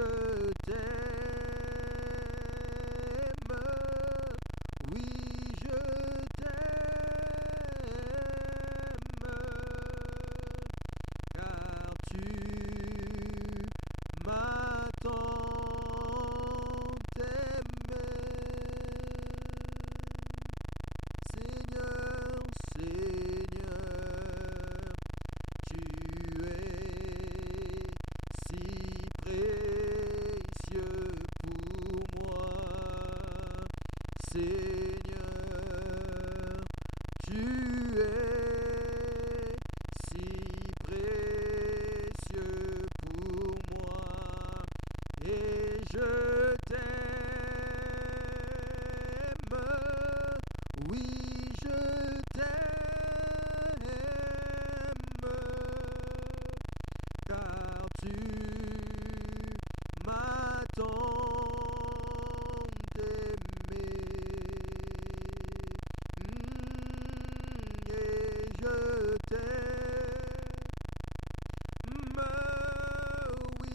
je t'aime, oui, je t'aime, car tu m'as tant aimé. Seigneur, Seigneur, tu es si précieux pour moi. Seigneur, tu es si précieux pour moi, et je t'aime, oui, je t'aime, car tu m'as tant aimé. Et je t'aime, oui,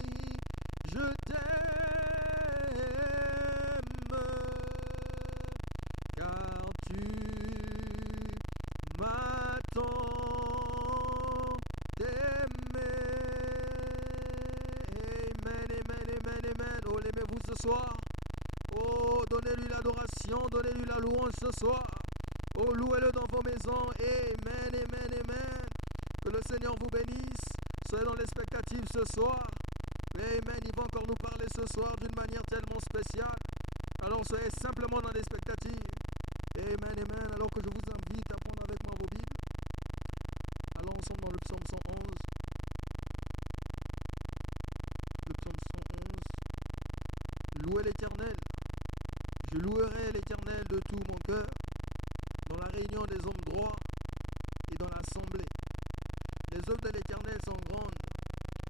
je t'aime, car tu m'as tant aimé. Amen, amen, amen, amen. Oh, l'aimez-vous ce soir? Oh, donnez-lui l'adoration, donnez-lui la louange ce soir. Oh, louez-le dans vos maisons. Amen, amen, amen. Que le Seigneur vous bénisse. Soyez dans l'expectative ce soir. Amen. Il va encore nous parler ce soir d'une manière tellement spéciale. Alors soyez simplement dans l'expectative. Amen, amen. Alors que je vous invite à prendre avec moi vos Bibles. Allons ensemble dans le psaume 111. Le psaume 111. Louez l'Éternel. Je louerai l'Éternel de tout mon cœur, dans la réunion des hommes droits et dans l'assemblée. Les œuvres de l'Éternel sont grandes,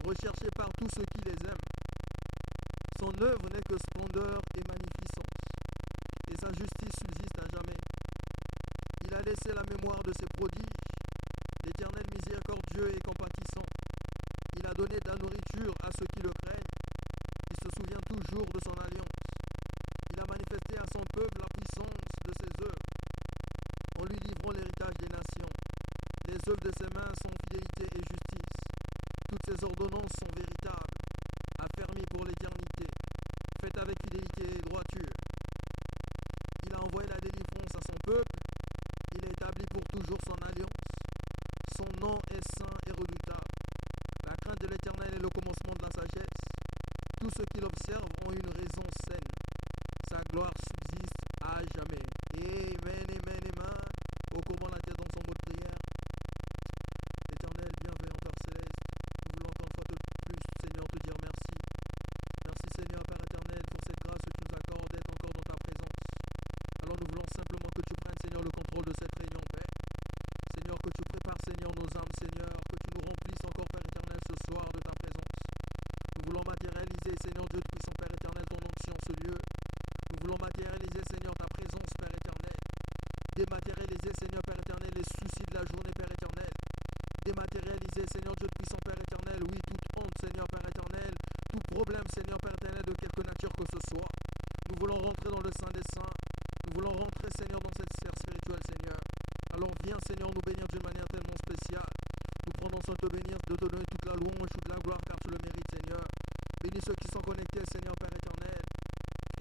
recherchées par tous ceux qui les aiment. Son œuvre n'est que splendeur et magnificence, et sa justice subsiste à jamais. Il a laissé la mémoire de ses prodiges, l'Éternel miséricordieux et compatissant. Il a donné de la nourriture à ceux qui le craignent. Il se souvient toujours de son alliance. Il a manifesté à son peuple la puissance de ses œuvres, en lui livrant l'héritage des nations. Les œuvres de ses mains sont fidélité et justice. Toutes ses ordonnances sont véritables, affermies pour l'éternité, faites avec fidélité et droiture. Il a envoyé la délivrance à son peuple. Il a établi pour toujours son alliance. Son nom est saint et redoutable. La crainte de l'Éternel est le commencement de la sagesse. Tous ceux qui l'observent ont une raison saine. Sa gloire subsiste à jamais. Amen, amen, amen. Au courbant la tête dans son mot de prière. Éternel, bienveillant Père Céleste, nous voulons encore une fois de plus, Seigneur, te dire merci. Merci Seigneur, Père éternel, pour cette grâce que tu nous accordes d'être encore dans ta présence. Alors nous voulons simplement que tu prennes, Seigneur, le contrôle de cette réunion, Père. Seigneur, que tu prépares, Seigneur, nos âmes, Seigneur, que tu nous remplisses encore, Père éternel, ce soir de ta présence. Nous voulons matérialiser, Seigneur Dieu de puissant, Père éternel, ton onction, ce lieu. Nous voulons matérialiser, Seigneur, ta présence, Père éternel. Dématérialiser, Seigneur, Père éternel, les soucis de la journée, Père éternel. Dématérialiser, Seigneur Dieu de puissant, Père éternel, oui, toute honte, Seigneur, Père éternel, tout problème, Seigneur, Père éternel, de quelque nature que ce soit. Nous voulons rentrer dans le Saint des Saints. Nous voulons rentrer, Seigneur, dans cette sphère spirituelle, Seigneur. Alors viens, Seigneur, nous bénir d'une manière tellement spéciale. Nous prenons soin de te bénir, de te donner toute la louange, toute la gloire, car tu le mérites, Seigneur. Bénis ceux qui sont connectés, Seigneur, Père éternel.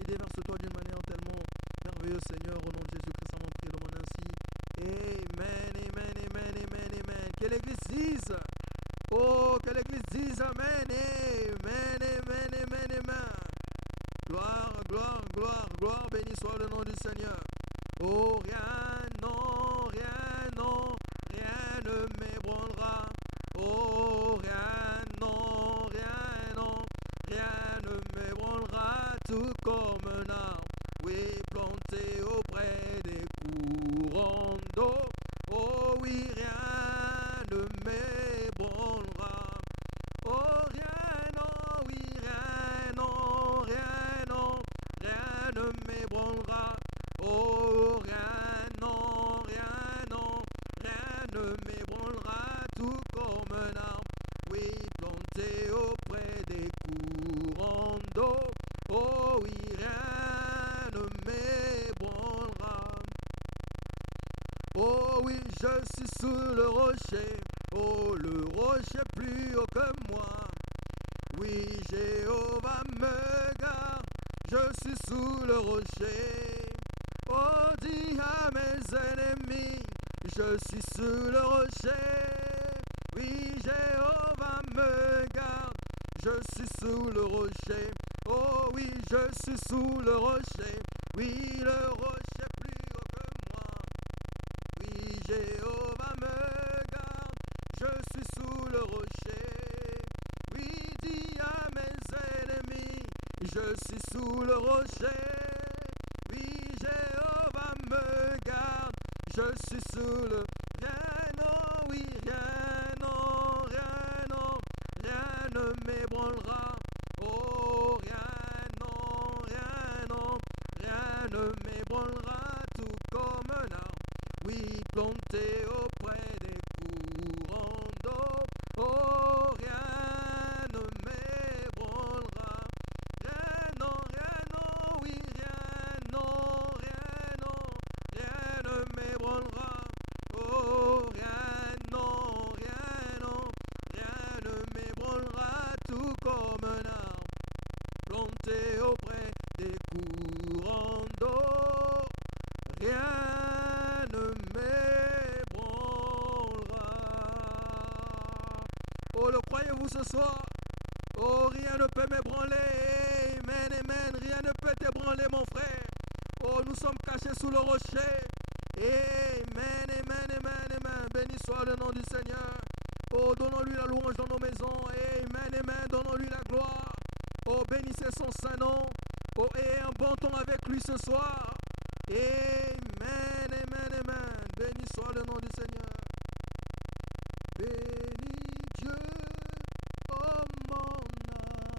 Et déverse-toi d'une manière tellement merveilleuse, Seigneur, au nom de Jésus-Christ, on prie, demande ainsi. Amen, amen, amen, amen, amen. Que l'Église dise, oh, que l'Église dise Amen, amen, amen, amen, amen. Gloire, gloire, gloire, gloire, béni soit le nom du Seigneur. Oh, rien, non, rien, non, rien ne m'ébranlera. Oh, rien, non, rien, non, rien ne m'ébranlera. Tout comme un arbre, oui, planté auprès des courants d'eau. Oh oui, rien ne m'ébranlera. Oh, rien, non, oui, rien, non, rien, non, rien ne m'ébranlera. Oh, rien, non, rien, non, rien ne m'ébranlera. Tout comme un arbre, oui, planté auprès des courants Oh oui, je suis sous le rocher. Oh, le rocher plus haut que moi. Oui, Jéhovah me garde. Je suis sous le rocher. Oh, dis à mes ennemis, je suis sous le rocher. Oui, Jéhovah me garde. Je suis sous le rocher. Oh oui, je suis sous le rocher. Oui, le rocher plus haut que moi. Oui, Jéhovah me garde. Je suis sous le rocher. Oui, dis à mes ennemis, je suis sous le rocher. Oui, Jéhovah me garde. Je suis sous le... Rien, non, oui, rien, non, rien, non. Rien ne m'ébranlera. Oh, rien, non, rien, non. Rien ne m'ébranlera tout comme un arbre. Oui, planté auprès des courants d'eau. Oh, rien ne m'ébranlera. Rien, non, oui, rien, non, rien ne m'ébranlera. Oh, rien, non, rien ne m'ébranlera tout comme un arbre planté auprès des courants d'eau. Rien ne m'ébranlera. Oh, le croyez-vous ce soir? Oh, rien ne peut m'ébranler. Amen, amen. Rien ne peut t'ébranler, mon frère. Oh, nous sommes cachés sous le rocher. Amen, amen, amen, amen. Béni soit le nom du Seigneur. Oh, donnons-lui la louange dans nos maisons. Amen, amen. Donnons-lui la gloire. Oh, bénissez son saint nom. Oh, et un bon temps avec lui ce soir. Amen, amen, amen. Béni soit le nom du Seigneur. Bénis Dieu, oh mon âme.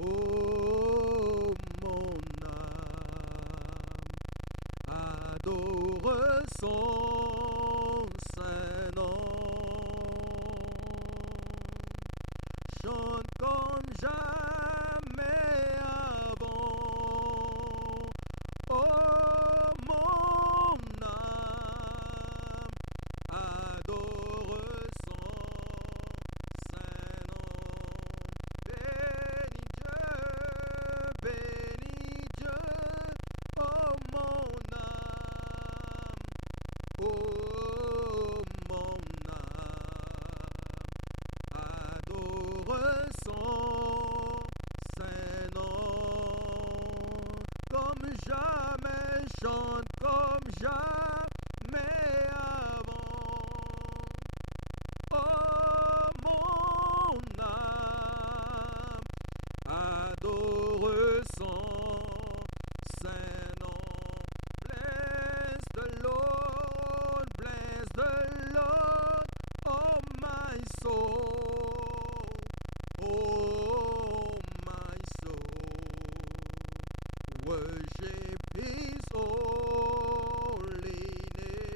Oh mon âme. Adore son saint nom. Chante comme jamais avant. Oh mon âme, adore son saint nom. Bénis Dieu, oh mon âme. Oh mon âme, adore son saint nom. Comme jamais, chante comme jamais avant. Oh mon âme, adore son saint nom. Bless the Lord, oh my soul, oh my soul. Worship His holy name.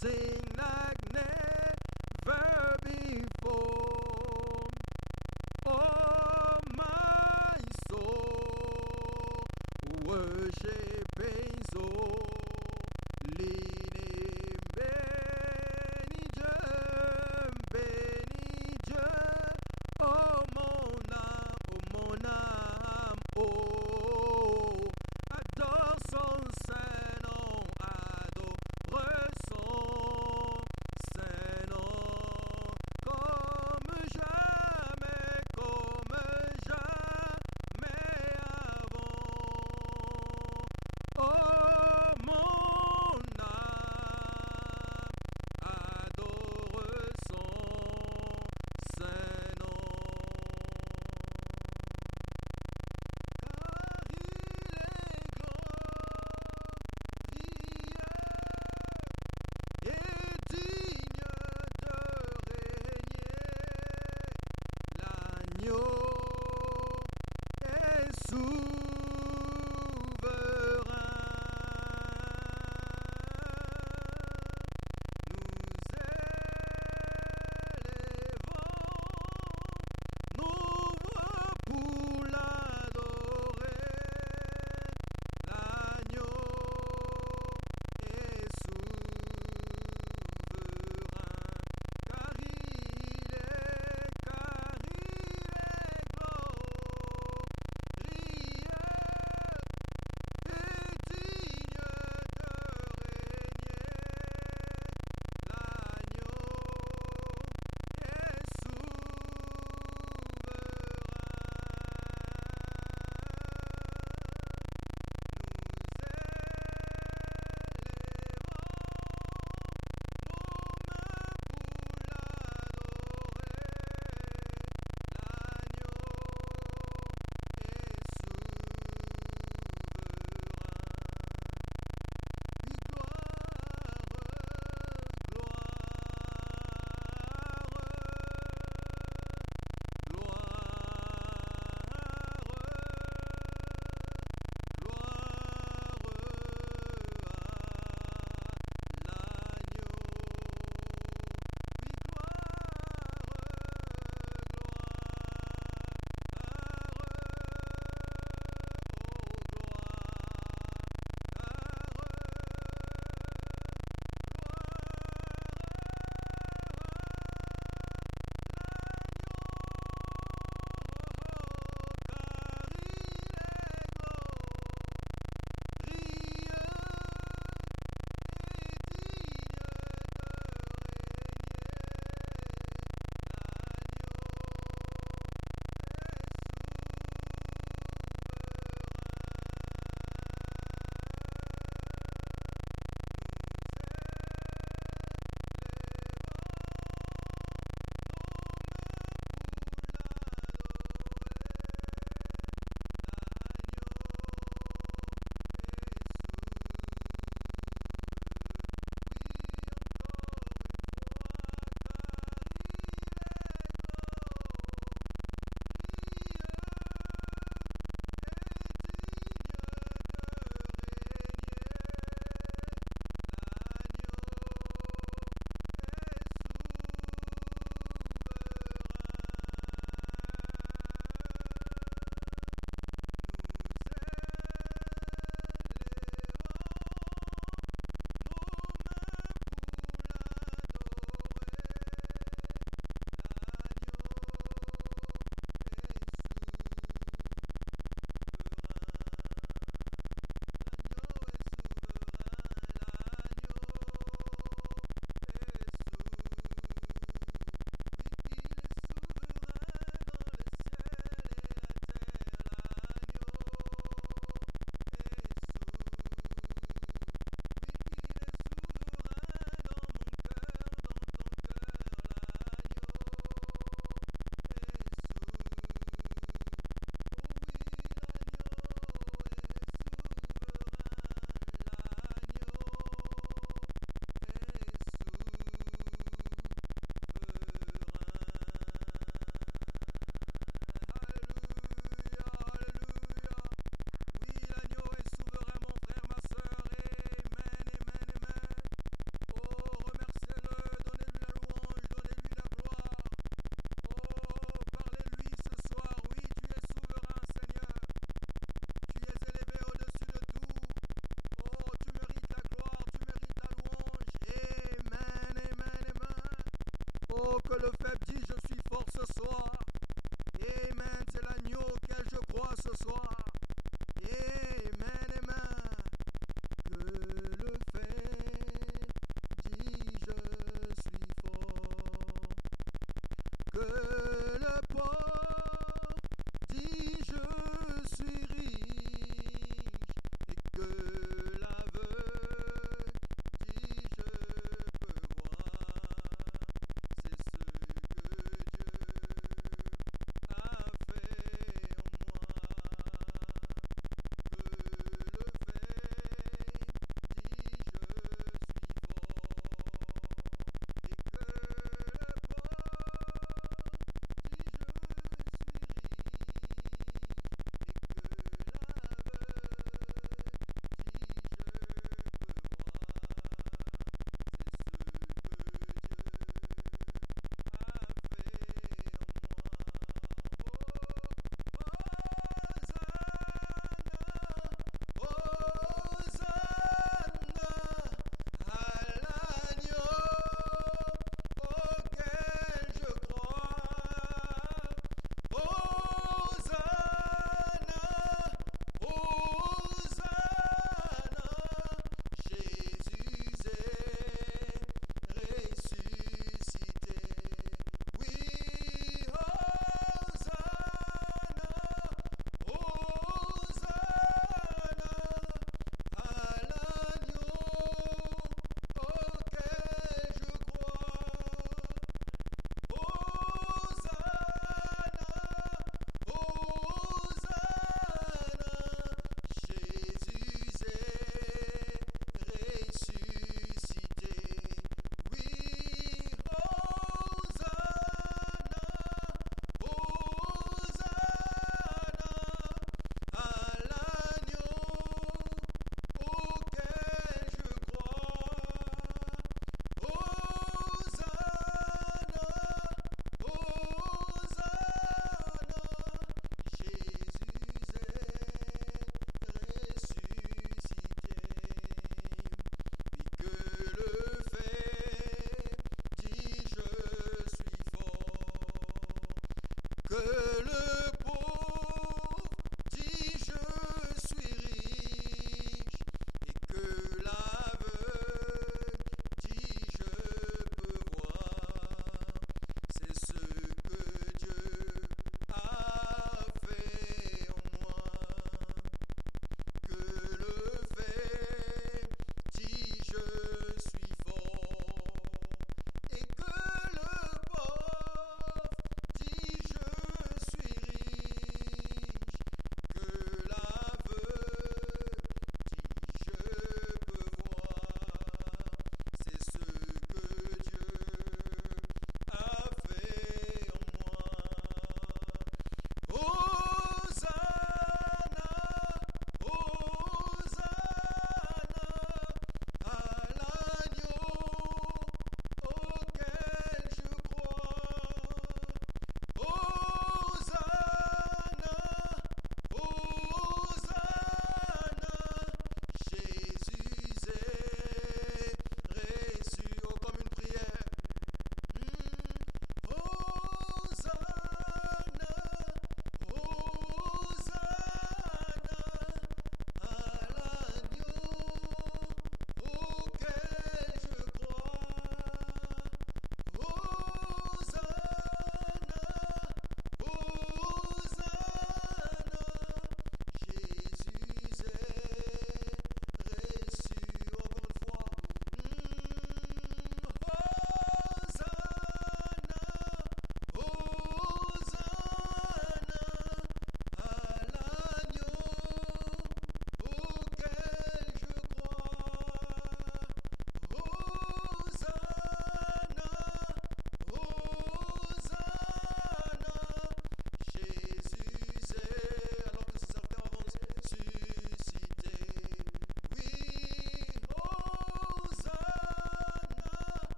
Sing like never before. Oh my soul, worship His holy name. Bénis Dieu, oh mon âme, oh, adore son saint nom, adore son saint nom, comme jamais avant.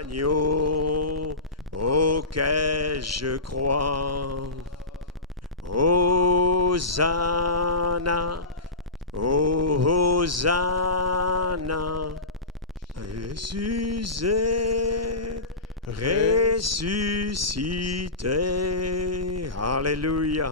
l'agneau auquel je crois. Hosanna, Hosanna, Jésus est ressuscité. Alléluia.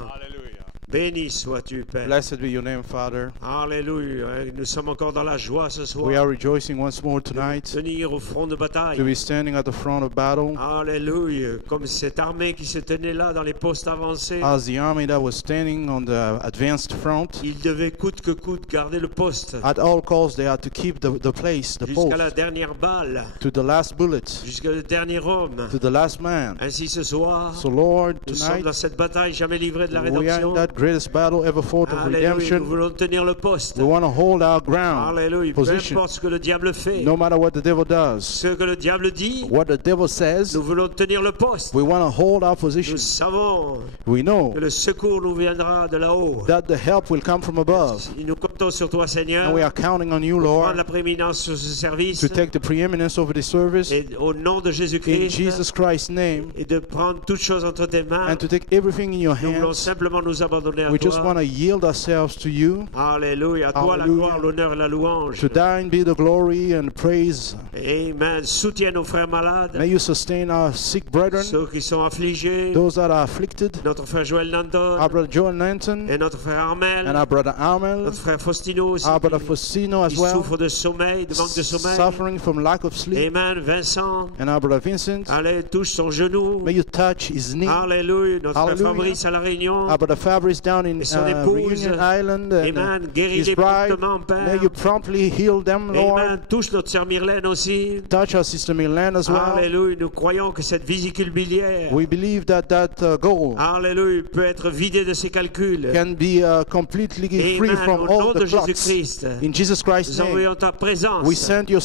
Béni sois-tu, Père. Blessed be your name, Father. Alléluia. Nous sommes encore dans la joie ce soir. We are rejoicing once more tonight Tenir au front de to bataille. be standing at the front of battle Alléluia. Comme cette armée qui se tenait là dans les postes avancés. as the army that was standing on the advanced front. Ils devaient coûte que coûte garder le poste. At all costs, they had to keep the place, the Jusqu'à la post, dernière balle. to the last bullet, Jusqu'à le dernier homme. to the last man. Ainsi ce soir, So, Lord, nous sommes tonight, dans cette bataille jamais livrée de la we are in rédemption. that greatest battle ever fought of Alléluia, nous redemption. voulons tenir le poste. We want to hold our ground Alléluia, peu position, importe ce que le diable fait, no matter what the devil does, ce que le diable dit, what the devil says. nous voulons tenir le poste. We want to hold our Nous position. savons We know que le secours nous viendra de là-haut. that the help will come from above, Et nous comptons sur toi, Seigneur, and we are counting on you, prendre la Lord, prééminence sur ce service to take the preeminence over this service et au nom de in Jésus-Christ Jesus Christ's name, et de prendre toutes choses entre tes mains. and to take everything in your Nous voulons hands. simplement nous abandonner à We just want toi. to yield ourselves to you. Alléluia, à toi la Hallelujah. gloire, l'honneur et la louange. To thine be the glory and praise. Amen. Soutiens nos frères malades, May you sustain our sick brethren, ceux qui sont affligés, those that are afflicted, notre frère Joël Nanton our brother Joel Nanton et notre frère Armel, and our brother Armel, notre frère Faustino aussi, our brother Faustino as qui well, souffre de sommeil, de manque de sommeil. suffering from lack of sleep, Amen. Vincent, and our brother Vincent. allez, touche son genou. May you touch his knee. Alléluia. Notre frère Hallelujah. Fabrice à la Réunion. Our brother Fabrice down in Et son épouse. Reunion Island, and Amen. Guéris-les his bride. promptement, Père. May you promptly heal them, Lord. Amen. Touche notre sœur Myrlène aussi. Touch our sister Milan as well. Alléluia. Nous croyons que cette vésicule biliaire, We believe that goal alléluia, peut être vidée de ses calculs. can be completely free Amen. from Au all nom the de plots. Jésus-Christ, In Jesus Christ's nous name, envoyons ta présence we send your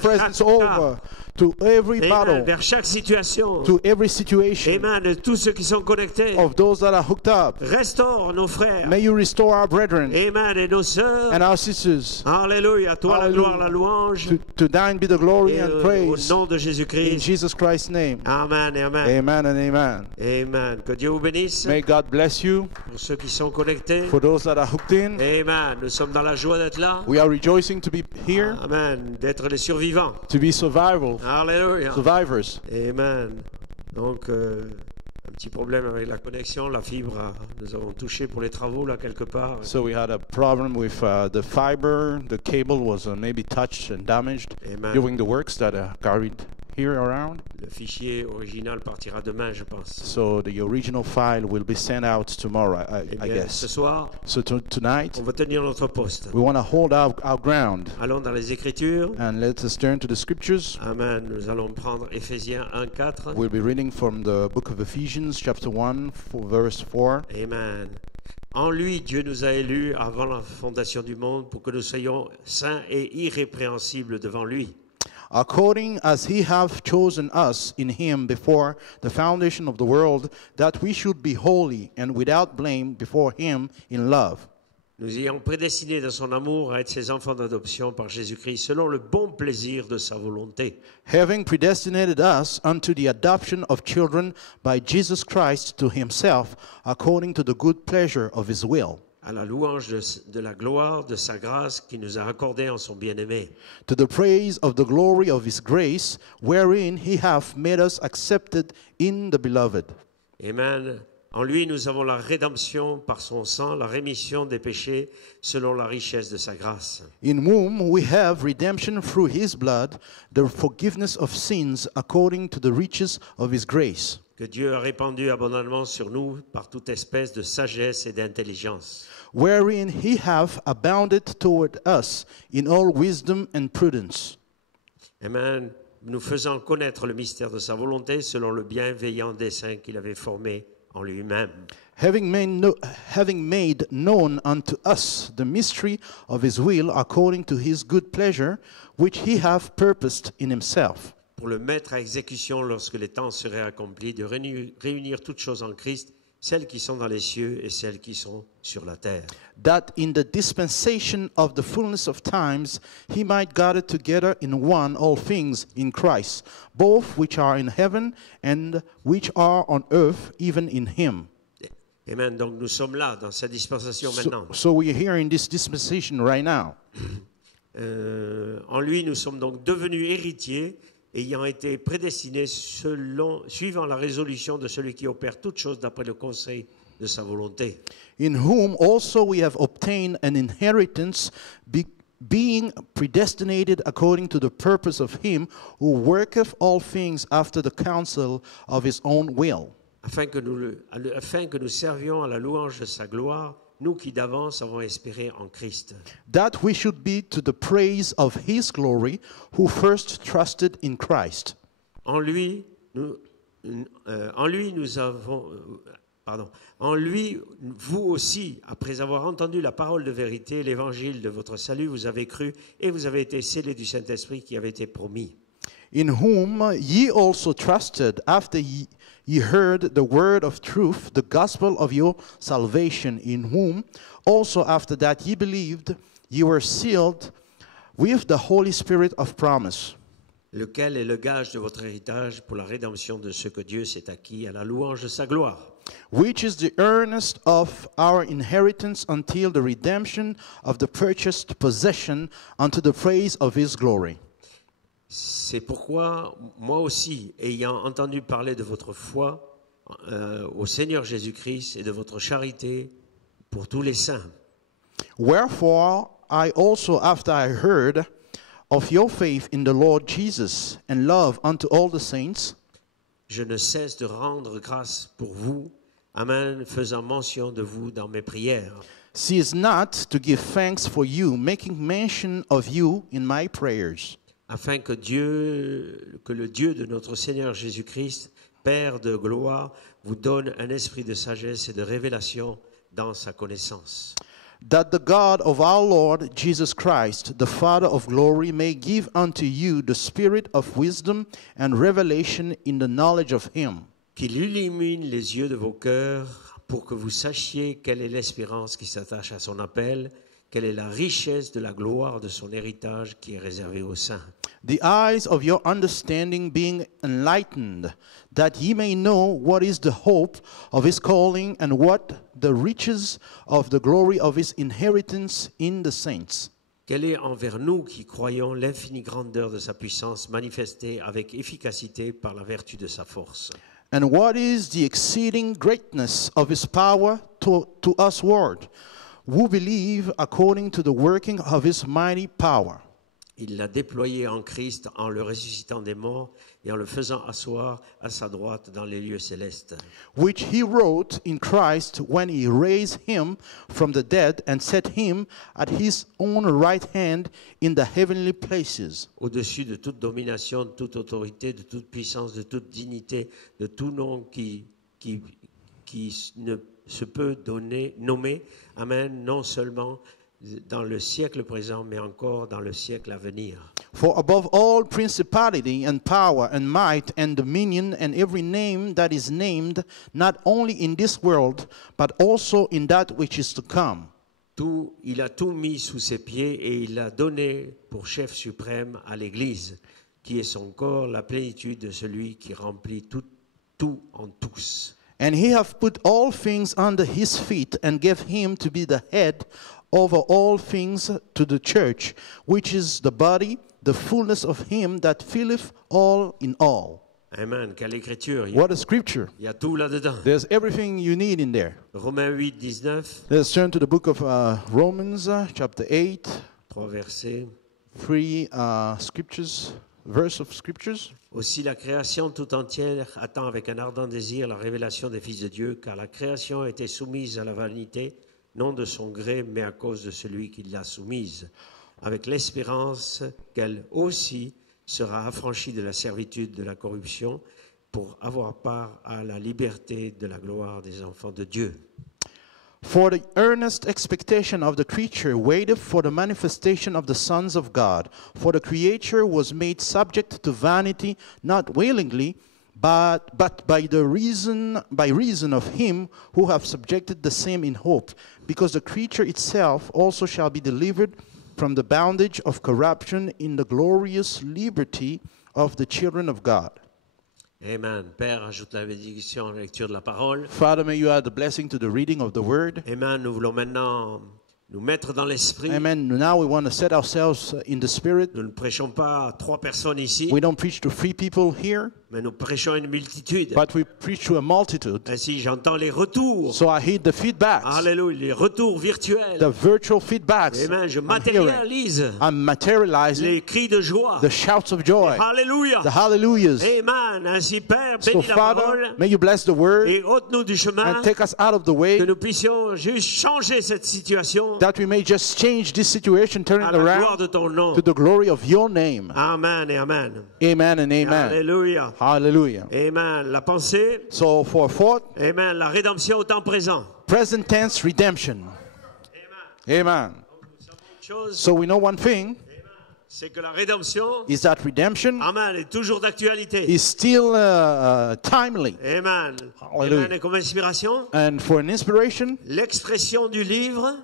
presence chaque over to every Amen. battle, Vers chaque situation. to every situation Amen. De tous ceux qui sont connectés. of those that are hooked up. Restaure nos frères. May you restore our brethren Amen. Et nos sœurs. and our sisters. Alléluia. À toi la Hallelujah. gloire, la louange. To thine be the glory Et, and au praise nom de in Jésus-Christ. Jesus Christ's name. Amen et amen. Amen and amen. Amen. Que Dieu vous bénisse. May God bless you. Pour ceux qui sont connectés. For those that are hooked in, Amen. Nous sommes dans la joie d'être là. we are rejoicing to be here, Amen. D'être les survivants. to be survivors. Alléluia. Amen. Donc, un petit problème avec la connexion. La fibre, nous avons touché pour les travaux là quelque part. So we had a problem with the fiber. The cable was maybe touched and damaged Amen. during the works that are carried here around. Le fichier original partira demain, je pense. So the original file will be sent out tomorrow, Eh I bien, ce guess. soir, So tonight, on va tenir notre poste. we want to hold our ground. Allons dans les Écritures. And let us turn to the scriptures. Amen. Nous allons prendre Éphésiens 1:4. We'll be reading from the book of Ephesians, chapter 1, verse 4. Amen. En lui, Dieu nous a élus avant la fondation du monde pour que nous soyons saints et irrépréhensibles devant lui. According as he hath chosen us in him before the foundation of the world, that we should be holy and without blame before him in love. Nous ayons prédestinés dans son amour à être ses enfants d'adoption par Jésus-Christ, selon le bon plaisir de sa volonté. Having predestinated us unto the adoption of children by Jesus Christ to himself, according to the good pleasure of his will, À la louange de la gloire de sa grâce qui nous a accordé en son bien-aimé. to the praise of the glory of his grace, wherein he hath made us accepted in the beloved. Amen. En lui, nous avons la rédemption par son sang, la rémission des péchés selon la richesse de sa grâce. In whom we have redemption through his blood, the forgiveness of sins according to the riches of his grace, Que Dieu a répandu abondamment sur nous par toute espèce de sagesse et d'intelligence. wherein he hath abounded toward us in all wisdom and prudence, Amen. Nous faisant connaître le mystère de sa volonté selon le bienveillant dessein qu'il avait formé en lui-même. having made known unto us the mystery of his will according to his good pleasure, which he hath purposed in himself, Pour le mettre à exécution lorsque les temps seraient accomplis, de réunir toutes choses en Christ celles qui sont dans les cieux et celles qui sont sur la terre. That in the dispensation of the fullness of times he might gather together in one all things in Christ, both which are in heaven and which are on earth, even in him. Amen. Donc nous sommes là dans cette dispensation maintenant. So we are here in this dispensation right now. En lui, nous sommes donc devenus héritiers, ayant été prédestinés suivant la résolution de celui qui opère toutes choses d'après le conseil de sa volonté. In whom also we have obtained an inheritance, being predestinated according to the purpose of him who worketh all things after the counsel of his own will. Afin que nous servions à la louange de sa gloire, nous qui d'avance avons espéré en Christ. That we should be to the praise of his glory, who first trusted in Christ. En lui, vous aussi, après avoir entendu la parole de vérité, l'évangile de votre salut, vous avez cru et vous avez été scellés du Saint-Esprit qui avait été promis. In whom ye also trusted, after ye heard the word of truth, the gospel of your salvation, in whom also after that ye believed, ye were sealed with the Holy Spirit of promise. Lequel est le gage de votre héritage pour la rédemption de ce que Dieu s'est acquis à la louange de sa gloire. Which is the earnest of our inheritance until the redemption of the purchased possession unto the praise of his glory. C'est pourquoi, moi aussi, ayant entendu parler de votre foi au Seigneur Jésus-Christ et de votre charité pour tous les saints. Wherefore I also, after I heard of your faith in the Lord Jesus and love unto all the saints, je ne cesse de rendre grâce pour vous, Amen, faisant mention de vous dans mes prières. cease not to give thanks for you, making mention of you in my prayers. Afin que le Dieu de notre Seigneur Jésus-Christ, Père de gloire, vous donne un esprit de sagesse et de révélation dans sa connaissance. That the God of our Lord Jesus Christ, the Father of glory, may give unto you the spirit of wisdom and revelation in the knowledge of him. Qu'il illumine les yeux de vos cœurs pour que vous sachiez quelle est l'espérance qui s'attache à son appel, quelle est la richesse de la gloire de son héritage qui est réservé aux saints. The eyes of your understanding being enlightened, that ye may know what is the hope of his calling and what the riches of the glory of his inheritance in the saints. Quelle est envers nous qui croyons l'infinie grandeur de sa puissance manifestée avec efficacité par la vertu de sa force. And what is the exceeding greatness of his power to us, Lord, who believe according to the working of his mighty power. Il l'a déployé en Christ en le ressuscitant des morts et en le faisant asseoir à sa droite dans les lieux célestes. Which he wrote in Christ when he raised him from the dead and set him at his own right hand in the heavenly places. Au-dessus de toute domination, de toute autorité, de toute puissance, de toute dignité, de tout nom qui ne se peut nommer, amen, non seulement dans le siècle présent, mais encore dans le siècle à venir. For above all principality and power and might and dominion and every name that is named, not only in this world, but also in that which is to come. Il a tout mis sous ses pieds et il l'a donné pour chef suprême à l'Église, qui est son corps, la plénitude de celui qui remplit tout en tous. And he hath put all things under his feet and gave him to be the head over all things to the church, which is the body, the fullness of him that filleth all in all. Amen. Quelle écriture. What a scripture. Il y a tout là-dedans. There's everything you need in there. Romains 8, 19. Let's turn to the book of Romans, chapter 8. 3 versets. 3 scriptures, verse of scriptures. Aussi la création tout entière attend avec un ardent désir la révélation des fils de Dieu, car la création a été soumise à la vanité, non de son gré, mais à cause de celui qui l'a soumise, avec l'espérance qu'elle aussi sera affranchie de la servitude de la corruption pour avoir part à la liberté de la gloire des enfants de Dieu. For the earnest expectation of the creature waiteth for the manifestation of the sons of God. For the creature was made subject to vanity, not willingly, but by reason of him who have subjected the same in hope, because the creature itself also shall be delivered from the bondage of corruption in the glorious liberty of the children of God. Amen. Père, ajoute la bénédiction à la lecture de la parole. Father, may you add the blessing to the reading of the word. Amen. Nous voulons maintenant nous mettre dans l'esprit. Amen. Now we want to set ourselves in the spirit. Nous ne prêchons pas à 3 personnes ici, We don't preach to 3 people here, mais nous prêchons à une multitude. but we preach to a multitude. Ainsi, j'entends les retours. So I hear the feedbacks, Alléluia, les retours virtuels. the virtual feedbacks. Amen. Je I'm hearing. matérialise I'm materializing les cris de joie. the shouts of joy, Alléluia. the hallelujahs. Amen. Ainsi, Père, So bénis la Father, parole may you bless the word et ôte-nous du chemin, and take us out of the way, que nous puissions juste changer cette situation that we may just change this situation, turn à it la gloire around de ton nom. to the glory of your name. Amen et amen. Amen and amen. Alléluia. Hallelujah. Amen. La pensée, So for fourth, amen, la rédemption au temps présent. present tense redemption. Amen. Une chose, So we know one thing, c'est que la rédemption, is that redemption amen, est toujours d'actualité. is still timely. Amen. Hallelujah. Amen. Et comme inspiration, And for an inspiration, l'expression du livre,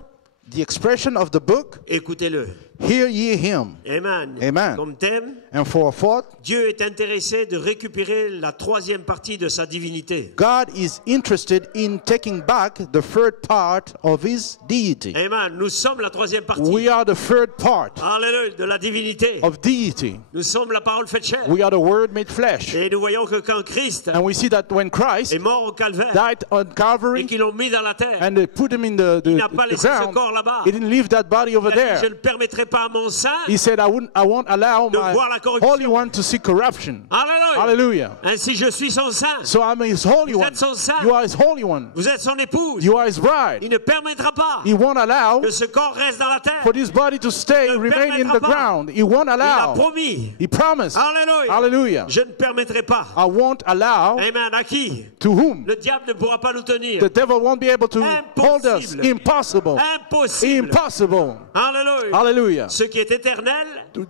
the expression of the book, écoutez-le. hear ye him. Amen. Amen. Comme thème, And for a fourth, Dieu est intéressé de récupérer la 3e partie de sa divinité. God is interested in taking back the third part of his deity. Amen. Nous sommes la 3e partie. We are the third part Alléluia. De la divinité. of deity. Nous sommes la parole faite chair. We are the word made flesh. Et nous voyons que quand Christ And we see that when Christ est mort au calvaire died on et Calvary qu'ils l'ont mis dans la terre, and they put him in the n'a pas laissé ce ground, corps là-bas. he didn't leave that body over Il a dit, je there. ne permettrai pas à mon sein. He said, I won't allow de my voir la corruption. Holy One to see corruption. Alléluia. Hallelujah. Ainsi je suis son saint. So I'm his Holy Vous One. êtes son saint. You are his Holy One. Vous êtes son épouse. You are his bride. Il ne permettra pas He won't allow que ce corps reste dans la terre. for this body to stay, Ne remain in permettra the pas. ground. He won't Il a allow. promis. He promised. Alléluia. Hallelujah. Je ne permettrai pas. I won't allow. Amen. À qui? To whom? Le diable ne pourra pas nous tenir. The devil won't be able to hold us. Impossible. Impossible. Impossible. Impossible. Alléluia. Hallelujah. Ce qui est éternel,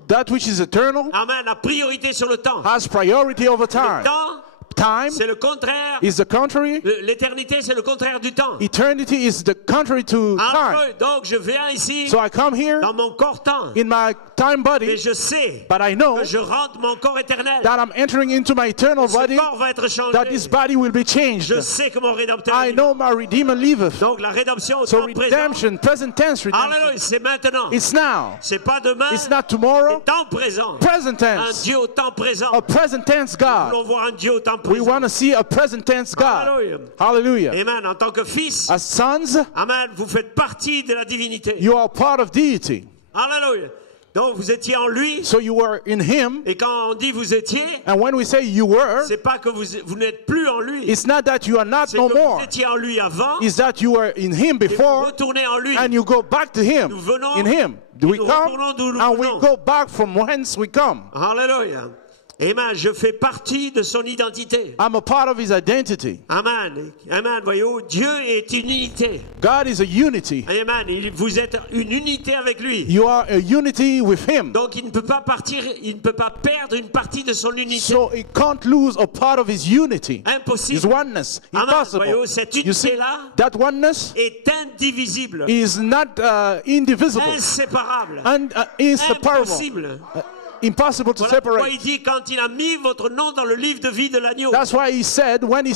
That which is eternal amen, a priorité sur le temps. has priority over Le time. temps, Time c'est le contraire. is the contrary. L'éternité, c'est le contraire du temps. Eternity is the contrary to time. Alléluia. Donc je viens ici So I come here dans mon corps temps. in my time Et body, je sais but I know que je rentre mon corps éternel. that I'm entering into my eternal Ce body, corps va être changé. that this body will be changed. Je sais que mon rédempteur I est know my Redeemer liveth. donc la rédemption au So temps présent. redemption, present tense redemption, Alléluia, c'est maintenant. it's now. C'est pas demain. It's not C'est tomorrow. temps présent. Present Un tense. Dieu au temps présent. A present tense Nous God. voulons voir un Dieu au temps We présent. want to see a present tense God. Hallelujah. Hallelujah. Amen. En tant que fils, As sons, amen, vous faites partie de la divinité. you are part of deity. Alléluia. Donc vous étiez en lui. So you were in him. Et quand on dit vous étiez, And when we say you were, c'est pas que vous n'êtes plus en lui. it's not that you are not C'est no que more. vous étiez en lui avant. It's that you were in him Et vous before retournez en lui. and you go back to him. Nous venons, In him. Do we nous come? retournons d'où nous And we venons. go back from whence we come. Alléluia. Amen. Je fais partie de son identité. I'm a part of his identity. Amen. Amen. Voyez-vous, Dieu est une unité. God is a unity. Amen. Vous êtes une unité avec lui. You are a unity with him. Donc il ne peut pas partir, il ne peut pas perdre une partie de son unité. So he can't lose a part of his unity. His Impossible. oneness. Amen. Impossible. Voyez-vous, cette You see, unité-là that oneness est indivisible, is not indivisible. inséparable, And inseparable. impossible. Impossible to Voilà pourquoi separate. il dit quand il a mis votre nom dans le livre de vie de l'agneau, That's why he said, when he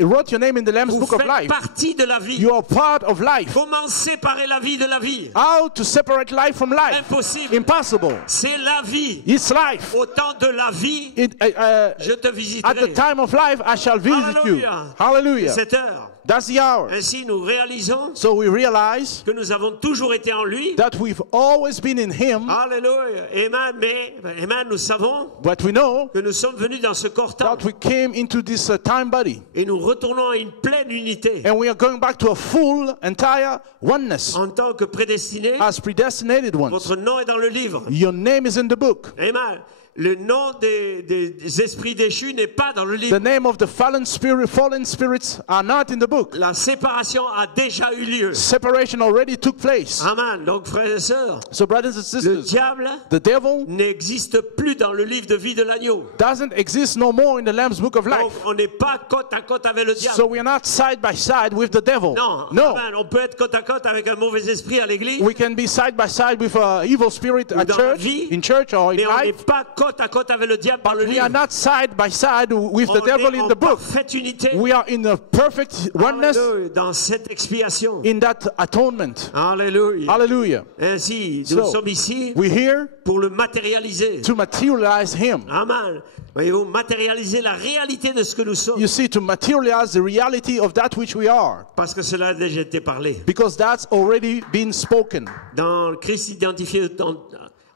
wrote your name in the Lamb's vous Book of faites Life, partie de la vie. you are part of life. Comment séparer la vie de la vie? How to separate life from life? Impossible. Impossible. C'est la vie. It's life. Au temps de la vie, je te At the visiterai. time of life, I shall visit you. Hallelujah. Hallelujah. Cette heure. That's the hour. Ainsi, nous réalisons So we realize que nous avons toujours été en lui. that we've always been in him, Alléluia. Amen. Mais, amen, nous savons but we know que nous sommes venus dans ce corps temps that we came into this time body. et nous retournons à une pleine unité And we are going back to a full, entire oneness en tant que prédestinés. as predestinated ones. Votre nom est dans le livre. Your name is in the book. Amen. le nom des esprits déchus n'est pas dans le livre. The name of the fallen spirits are not in the book. La séparation a déjà eu lieu. Separation already took place. Amen. Donc, frères et sœurs, So, brothers and le sisters, diable the devil n'existe plus dans le livre de vie de l'agneau. doesn't exist no more in the Lamb's book of Donc, life. on n'est pas côte à côte avec le diable. So we are not side by side with the devil. Non, No. amen. On peut être côte à côte avec un mauvais esprit à l'église, We can be side by side with an evil spirit at dans la church, vie, in church or in mais on n'est life. pas côte à côte avec le diable par le We are livre. not side by side with On the devil est in en the book. parfaite unité. We are in a perfect oneness Alléluia, dans cette expiation. in that atonement. Alléluia. Hallelujah. Ainsi, nous So, sommes ici We're here pour le matérialiser. to materialize Him. Amen. Voyez-vous, matérialiser la réalité de ce que nous sommes. You see, to materialize the reality of that which we are. Parce que cela a déjà été parlé. Because that's already been spoken. Dans Christ identifié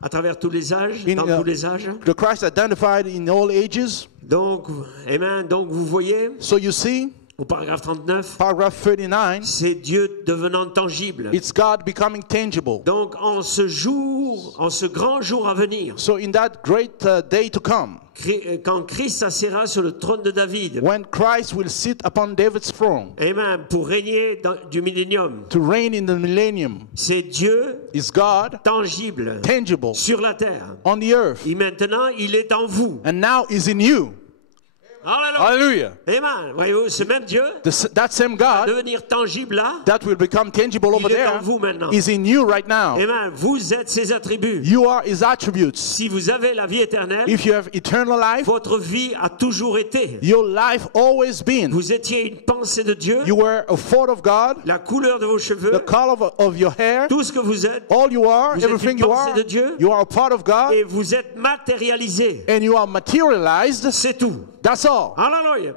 à travers tous les âges, In, dans tous les âges. The Christ identified in all ages. Donc, amen. Donc, vous voyez, So you see, au paragraphe 39, paragraph 39, c'est Dieu devenant tangible. it's God becoming tangible. Donc, en ce jour, en ce grand jour à venir, So in that great day to come, quand Christ s'assiera sur le trône de David, when Christ will sit upon David's throne amen, pour régner du millénium, to reign in the millennium, c'est Dieu is God tangible tangible sur la terre. on the earth. Et maintenant, il est en vous. And now is in you. Alléluia. Hallelujah. Amen. Voyez-vous, ce même Dieu That same va God devenir tangible là. that will become tangible over Il est en there vous maintenant. is in you right now. Amen. Vous êtes ses attributs. You are His attributes. Si vous avez la vie éternelle, If you have eternal life, votre vie a toujours été. your life always been. Vous étiez une pensée de Dieu, You were a thought of God, la couleur de vos the cheveux, color of your hair, tout ce que vous êtes, all you are, Vous êtes everything une you pensée are. de Dieu. You are a part of God, et vous êtes matérialisé. and you are materialized. C'est tout. That's all. Alléluia.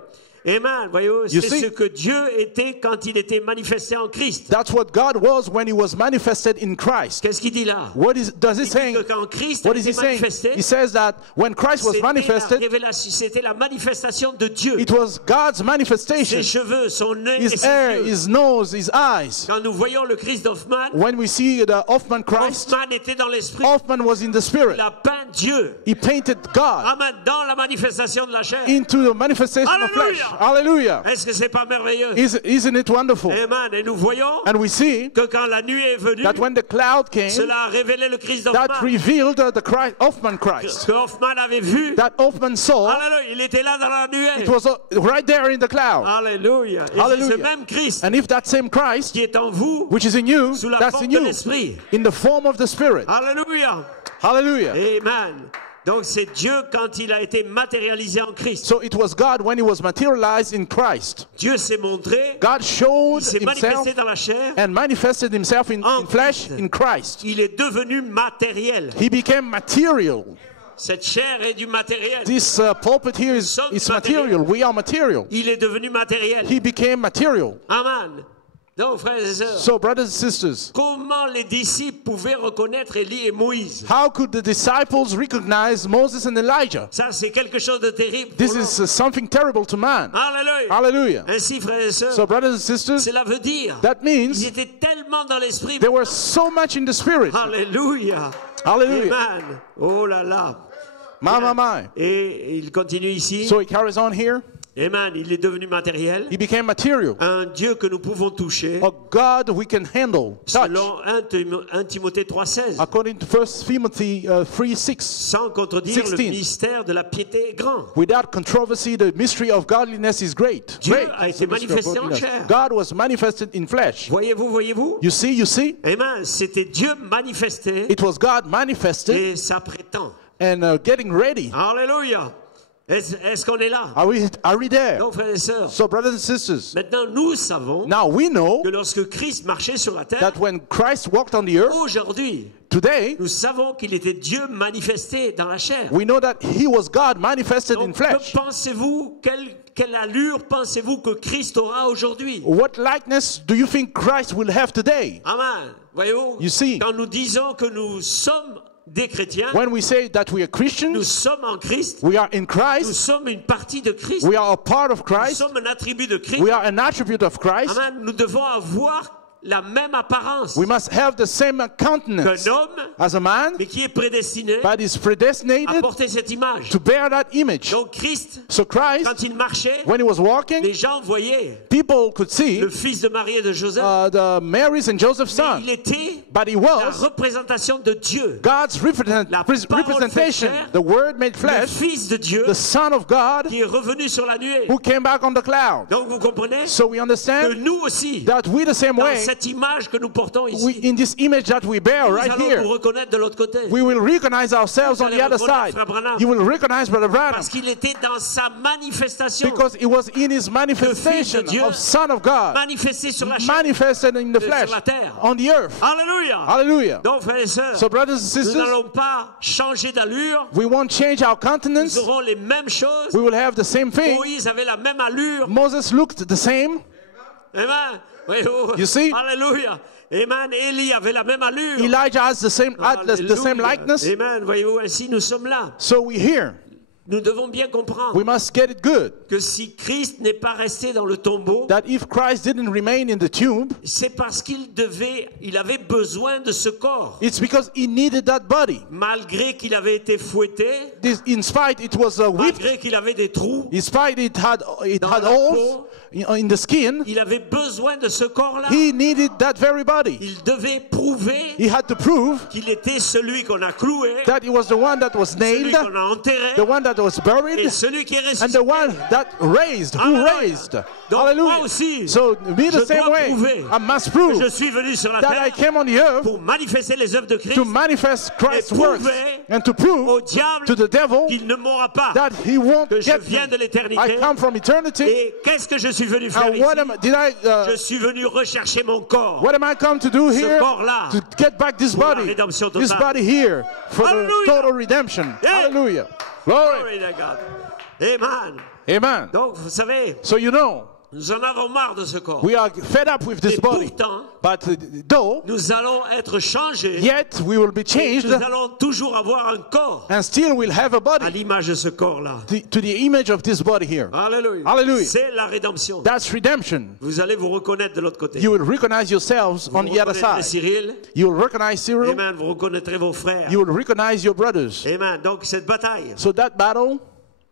Amen. Voyez-vous, You c'est see? ce que Dieu était quand il était manifesté en Christ. That's what God was when He was manifested in Christ. Qu'est-ce qu'il dit là? Does he Il dit saying? que quand Christ What a is he été saying? manifesté, He says that when Christ was manifested, c'était la manifestation de Dieu. it was God's manifestation. Ses cheveux, son nez et His ses hair, yeux. His nose, His eyes. Quand nous voyons le Christ d'Hoffmann, When we see the Hoffman Christ, Hoffmann était dans l'esprit. Hoffman was in the spirit. Il a peint Dieu. He painted God Amen. Dans la manifestation de la chair. into the manifestation of flesh. Hallelujah. Est-ce que c'est pas merveilleux? Isn't it wonderful? Amen. Et nous voyons And we see que quand la nuit est venue, that when the cloud came, cela a révélé le Christ that d'Hoffmann. revealed the Christ, Hoffman Christ. Que Hoffmann avait vu. That Hoffman saw, Alléluia. Il était là dans la nuée. it was right there in the cloud. Alléluia. Et c'est Hallelujah. ce même Christ And if that same Christ, qui est en vous, which is in you, sous la that's forme in de you, l'esprit. in the form of the Spirit. Alléluia. Hallelujah. Amen. Donc c'est Dieu quand il a été matérialisé en Christ. So it was God when He was materialized in Christ. Dieu s'est montré, God showed il s'est Himself manifesté dans la chair, and manifested Himself in En flesh Christ. in Christ. il est devenu matériel. He became material. Cette chair est du matériel. This pulpit here is material. We are material. Il est devenu matériel. He became material. Amen. Donc frères et sœurs, So, brothers and sisters, comment les disciples pouvaient reconnaître Élie et Moïse? how could the disciples recognize Moses and Elijah? Ça c'est quelque chose de terrible. This pour l'homme. is something terrible to man. Alléluia. Hallelujah. Ainsi frères et sœurs, So, brothers and sisters, cela veut dire that ils means étaient tellement dans l'esprit. they were so much in the Spirit. Alléluia. Hallelujah. Amen. Oh là là. My. Et il continue ici. So he carries on here. Amen. Il est devenu matériel. He became material. Un Dieu que nous pouvons toucher. A God we can handle, touch. Selon 1 Timothée 3,16. According to 1 Timothy 3:6. Sans contredire, 16. le mystère de la piété est grand. Without controversy, the mystery of godliness is great. Dieu Great. a is été the mystery of manifesté en godliness. chair. God was manifested in flesh. Voyez-vous? You see? Amen. C'était Dieu manifesté It was God manifested et s'apprêtant. and getting ready. Alléluia. Est-ce qu'on est là? Are we there? Donc, frères et sœurs, So, brothers and sisters, maintenant nous savons now we know que lorsque Christ marchait sur la terre, that when Christ walked on the earth, aujourd'hui, today, nous savons qu'il était Dieu manifesté dans la chair. we know that He was God manifested in Donc, flesh. que pensez-vous, quelle allure pensez-vous que Christ aura aujourd'hui? What likeness do you think Christ will have today? Amen. Voyez-vous, You see, quand nous disons que nous sommes des chrétiens, when we say that we are nous Christians, sommes en Christ, we are in nous Christ, sommes une partie de Christ, we are a part of nous Christ, sommes un attribut de Christ. we are an attribute of Christ. Amen. Nous devons avoir la même apparence We must have the same countenance qu'un homme, as a man, mais qui est prédestiné but is à predestinated porter cette image. to bear that image. Donc Christ, So Christ, quand il marchait, when he was walking, les gens voyaient people could see le fils de Marie et de Joseph. the Mary's and Joseph's Mais son, il était but he la was représentation de Dieu. God's La parole representation, faite chair, the Word made Le flesh, fils de Dieu the Son of God qui est revenu sur la nuée. who came back on the cloud. Donc vous comprenez So we que understand nous aussi, that we the same dans way, cette image que nous portons ici, in this image that we bear nous right allons here, nous reconnaître de l'autre côté. we will recognize ourselves Vous on allez the other reconnaître side. Frère Branham. You will recognize Brother Branham Parce qu'il était dans sa manifestation, because it was in his manifestation Dieu of Son of God, manifesté sur la chair, manifested in the sur flesh, la terre. on the earth. Alléluia. Hallelujah. Donc frères et sœurs, So brothers and nous sisters, n'allons pas changer d'allure, we won't change our nous countenance. aurons les mêmes choses. We will have the same thing. Moïse avait la même allure. Moses looked the same. Amen. Voyez-vous? You see? Alléluia. Amen. Élie avait la même allure. Elijah has the same Alléluia. likeness. Amen. Voyez-vous, ainsi nous sommes là. So we hear. Nous devons bien comprendre We must get it good. que si Christ n'est pas resté dans le tombeau, That if Christ didn't remain in the tomb, c'est parce il avait besoin de ce corps. it's because he needed that body. Malgré qu'il avait été fouetté, In spite it was whipped, malgré qu'il avait des trous, in spite it had Dans la holes peau, in the skin, il avait besoin de ce corps-là. he needed that very body. Il devait prouver He had to prove qu'il était celui qu'on a cloué, that he was the one that was celui nailed, qu'on a enterré, the one that was et buried, celui qui est and ressuscité. the one that raised, who Hallelujah. raised. Donc moi Hallelujah. aussi, So me the je same dois way, prouver I must que prove je suis venu sur la that I terre came on the earth pour manifester les œuvres de Christ to manifest Christ's et works prouver and to au prove diable to the devil qu'il ne m'aura pas, that he won't que je get viens me. de l'éternité. I come from eternity. Et qu'est-ce que je suis venu faire And ici? Je suis venu rechercher mon corps. what am I come to do Ce here? corps-là, To get back this pour la body, rédemption this totale. body here for the Hallelujah. total redemption. Yeah. Hallelujah. Glory. Glory to God. Amen. Amen. Donc, vous savez, So you know, nous en avons marre de ce corps. we are fed up with this Et body. pourtant, But though, nous allons être changés. yet we will be Et changed nous allons toujours avoir un corps and still we'll have a à body l'image de ce corps-là. to the image of this body here. Alléluia. Hallelujah. C'est la rédemption. That's redemption. Vous allez vous reconnaître de l'autre côté. You will recognize yourselves Vous on the other reconnaîtrez side. Cyril. You will recognize Cyril. Amen. Vous reconnaîtrez vos frères. You will recognize your brothers. Amen. Donc cette bataille, So that battle,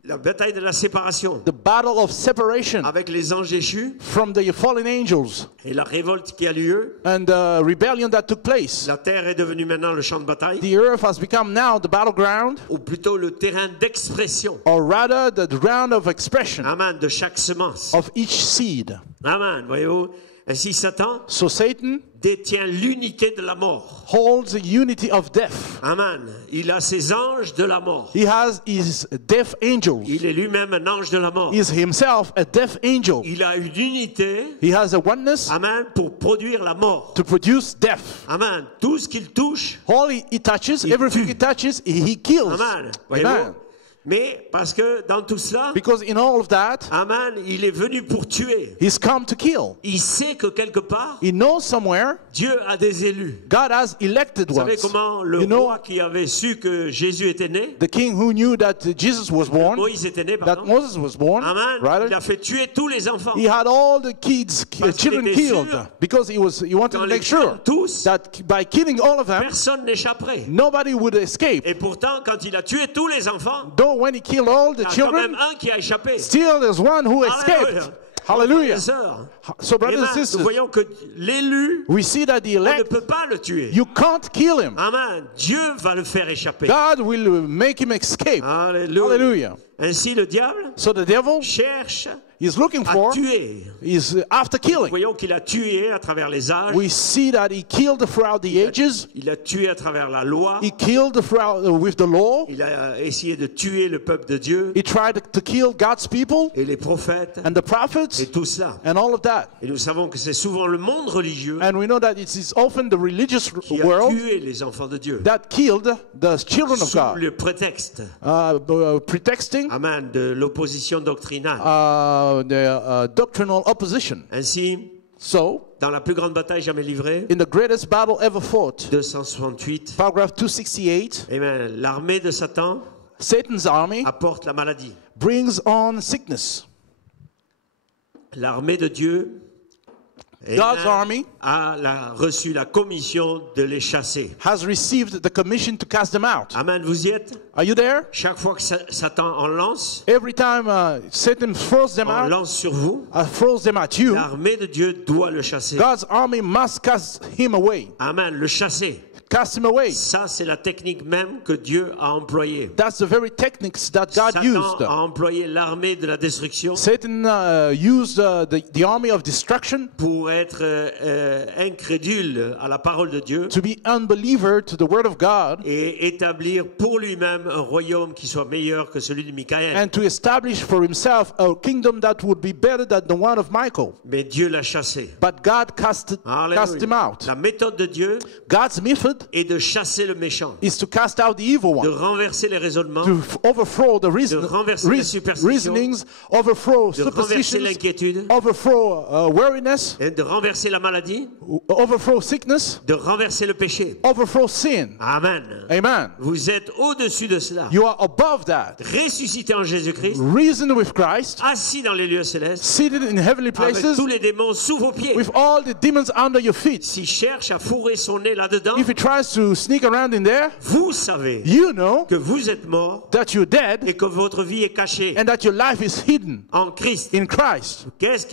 la bataille de la séparation the battle of separation avec les anges échus from the fallen angels et la révolte qui a lieu, and the rebellion that took place. la terre est devenue maintenant le champ de bataille, The earth has become now the battleground, ou plutôt le terrain d'expression. or rather the ground of expression Amen. De chaque semence. of each seed. Amen. Voyez-vous. Ainsi Satan So Satan détient l'unité de la mort. holds the unity of death. Amen. Il a ses anges de la mort. He has his death angels. Il est lui-même un ange de la mort. He is himself a death angel. Il a une unité, He has a oneness amen, pour produire la mort. to produce death. Amen. Tout ce qu'il touche, All he touches, Il everything tue. he touches, he kills. amen. Voyez-vous? Amen. Mais parce que dans tout cela, Because in all of that, amen, il est venu pour tuer. he's come to kill. Il sait que quelque part, He knows somewhere Dieu a des élus. God has elected Vous savez ones. comment le You know, roi qui avait su que Jésus était né, the king who knew that Jesus was born, Moïse était né, that pardon. Moses was born, Amen. right? Il a fait tuer tous les enfants. He had all the kids, Parce qu'il children était killed sûr because he wanted Qu'en to les make sure tuant tous, that by killing all of them, personne n'échapperait. nobody would escape. Et pourtant, quand il a tué tous les enfants, Though when he killed all il y the a quand même children, un qui a échappé. still there's one who escaped. Hallelujah. Frères et sœurs, So brothers and amen, nous sisters, voyons que l'élu, we see that the on ne elect, peut pas le tuer. you can't kill him. Amen. Dieu va le faire échapper. God will make him escape. Alléluia. Hallelujah. Ainsi, le diable So the devil cherche is looking à for, tuer. is after Nous killing. voyons qu'il a tué à travers les âges. We see that he killed throughout the ages. Il a tué à travers la loi. He killed throughout with the law. Il a essayé de tuer le peuple de Dieu He tried to kill God's people et les prophètes and the prophets et tout cela. and all of that. Et nous savons que c'est souvent le monde religieux And we know that it is often the religious qui a world tué les enfants de Dieu that killed the children of sous God, le prétexte, pretexting amen, de l'opposition doctrinale. the doctrinal opposition. Ainsi, So, dans la plus grande bataille jamais livrée, in the greatest battle ever fought, 268, paragraph 268, amen, l'armée de Satan Satan's army apporte la maladie. brings on sickness. L'armée de Dieu God's army a reçu la commission de les chasser. has received the commission to cast them out. Amen, vous y êtes? Are you there? Chaque fois que Satan en lance, Every time Satan throws them en out, lance sur vous, throws them at you, l'armée de Dieu doit le chasser. God's army must cast him away. Amen, le chasser. Cast him away. Ça, c'est la technique même que Dieu a employée. That's the very techniques that God Satan used. a employé l'armée de la destruction Satan used the army of destruction pour être incrédule à la parole de Dieu to be unbeliever to the word of God et établir pour lui-même un royaume qui soit meilleur que celui de Michaël. and to establish for himself a kingdom that would be better than the one of Michael. Mais Dieu l'a chassé. But God cast him Alléluia. out. La méthode de Dieu God's method est de chasser le méchant, is to cast out the evil de one, renverser les raisonnements, to overthrow the renverser les superstitions, reasonings, overthrow de renverser superstitions, l'inquiétude, overthrow weariness, et de renverser la maladie, overthrow sickness, de renverser le péché. overthrow sin. Amen. Amen. Vous êtes au-dessus de cela. You are above that. Ressuscité en Jésus-Christ, Reason with Christ, assis dans les lieux célestes, seated in heavenly avec places, tous les démons sous vos pieds. with all the demons under your feet. S'il cherche à fourrer son nez là-dedans, If he tries to sneak around in there, vous savez you know que vous êtes mort that you're dead et que votre vie est cachée and that your life is hidden en Christ. in Christ. Qu'est-ce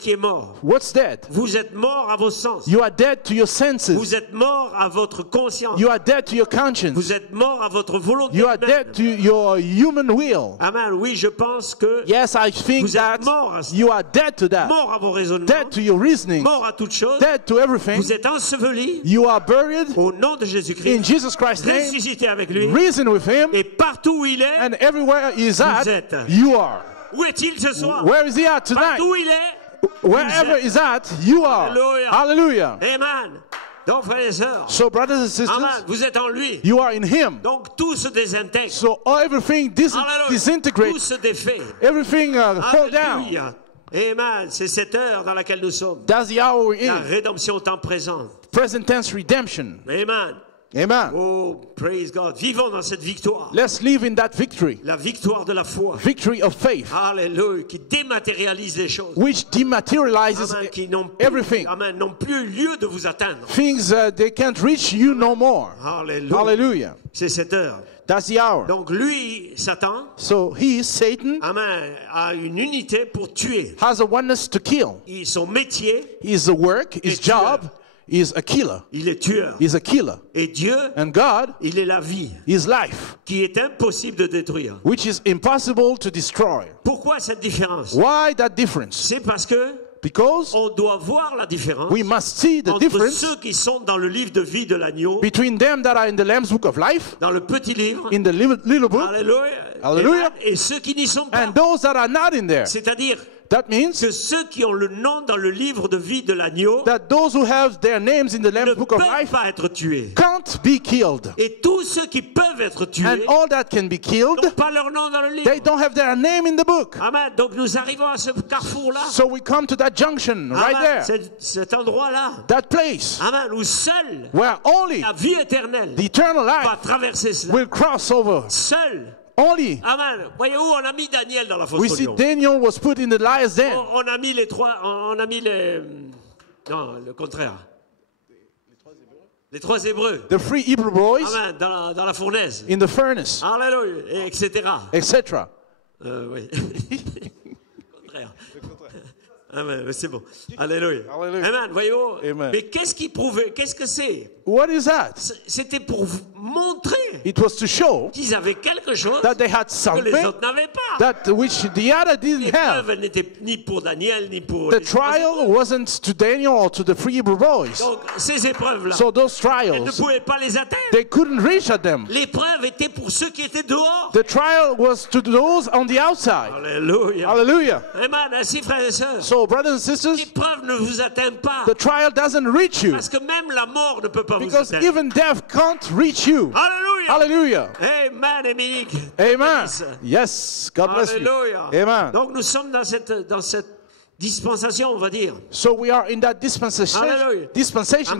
qui est mort? What's dead? Vous êtes mort à vos sens. You are dead to your senses. Vous êtes mort à votre conscience. You are dead to your conscience. Vous êtes mort à votre volonté You are humaine. dead to your human will. Amen. Oui, je pense que Yes, I think vous êtes that mort à ça. you are dead to that. Mort à vos raisonnements. Dead to your reasoning. Mort à toute chose. Dead to everything. Vous êtes enseveli You are buried au nom de in Jésus-Christ. Jesus Christ's name. Ressuscité avec lui. Reason with him. Et partout où il est, And everywhere he is at, êtes. you are. où est-il ce soir? Where is he at tonight? Partout où il est. Wherever he's at, you are. Hallelujah. Hallelujah. Amen. Donc, frères et sœurs, So, brothers and sisters, amen, vous êtes en lui. you are in him. Donc, tout se désintègre. So everything Alléluia. Tout disintegrates. se défait. Everything fall down. Alléluia. Amen. C'est cette heure dans laquelle nous sommes. That's the hour we're La in. rédemption au temps présent. Present tense redemption. Amen. Amen. Oh, praise God. Vivons dans cette victoire. Let's live in that victory. La victoire de la foi. Victory of faith, Alléluia. Qui dématérialise les choses. which dematerializes Amen. Qui n'ont plus, everything. amen, n'ont plus lieu de vous atteindre. Things they can't reach you no more. Alléluia. Hallelujah. C'est cette heure. That's the hour. Donc lui, Satan, So he, Satan, amen, a une unité pour tuer. has a oneness to kill. Son métier, His work, his Et tueur. job is a killer. il est tueur. He's a killer. Et Dieu, And God il est la vie, is life, qui est impossible de détruire. which is impossible to destroy. Pourquoi cette différence? Why that difference? C'est parce que Because on doit voir la différence we must see the entre difference ceux qui sont dans le livre de vie de l'agneau, between them that are in the Lamb's Book of Life, dans le petit livre, in the little book, Alléluia, Alléluia. et ceux qui n'y sont pas. and those that are not in there. C'est-à-dire That means que ceux qui ont le nom dans le livre de vie de l'agneau that those who have their names in the ne Lamb's Book of peuvent Life pas être tués. can't be killed. Et tous ceux qui peuvent être tués And all that can be killed, n'ont pas leur nom dans le livre. they don't have their name in the book. Amen. Donc nous arrivons à ce carrefour-là. So we come to that junction right Amen. there, Cet endroit-là. that place Amen. Où seul where only la vie éternelle the eternal va life traverser cela. will cross over. Seul. Only. Amen. Voyez-où on a mis Daniel dans la fosse We aux see lions. Daniel was put in the lion's den. On a mis les trois. On a mis les. Non, le contraire. Les trois Hébreux. The three Hebrew boys Amen. Dans la fournaise. in the furnace, Alléluia. Et etc. etc. Oui. Le contraire. Amen. C'est bon. Alléluia. Alléluia. Amen. Voyez-vous. Amen. Mais qu'est-ce qui prouvait? Qu'est-ce que c'est? What is that? C'était pour montrer It was to show qu'ils avaient quelque chose that they had que les something autres n'avaient pas. that which the other didn't have. L'épreuve, elle n'était ni pour Daniel, ni pour The les trois trial Hébreux. wasn't to Daniel or to the three Hebrew boys. Donc, ces épreuves-là, So those elles ne trials, pouvaient pas les atteindre. they couldn't reach at them. L'épreuve était pour ceux qui étaient dehors. The trial was to those on the outside. Alléluia. Hallelujah. Amen. Ainsi, frères et sœurs, So, brothers and sisters, l'épreuve ne vous atteint pas. the trial doesn't reach you Parce que même la mort ne peut pas vous because atteindre. even death can't reach you. Alléluia. Hallelujah. Amen, Émilique. Amen. Bénisse. Yes. God bless you. Alléluia. Amen. Donc nous sommes dans cette dispensation, on va dire. So we are in that dispensation Amen.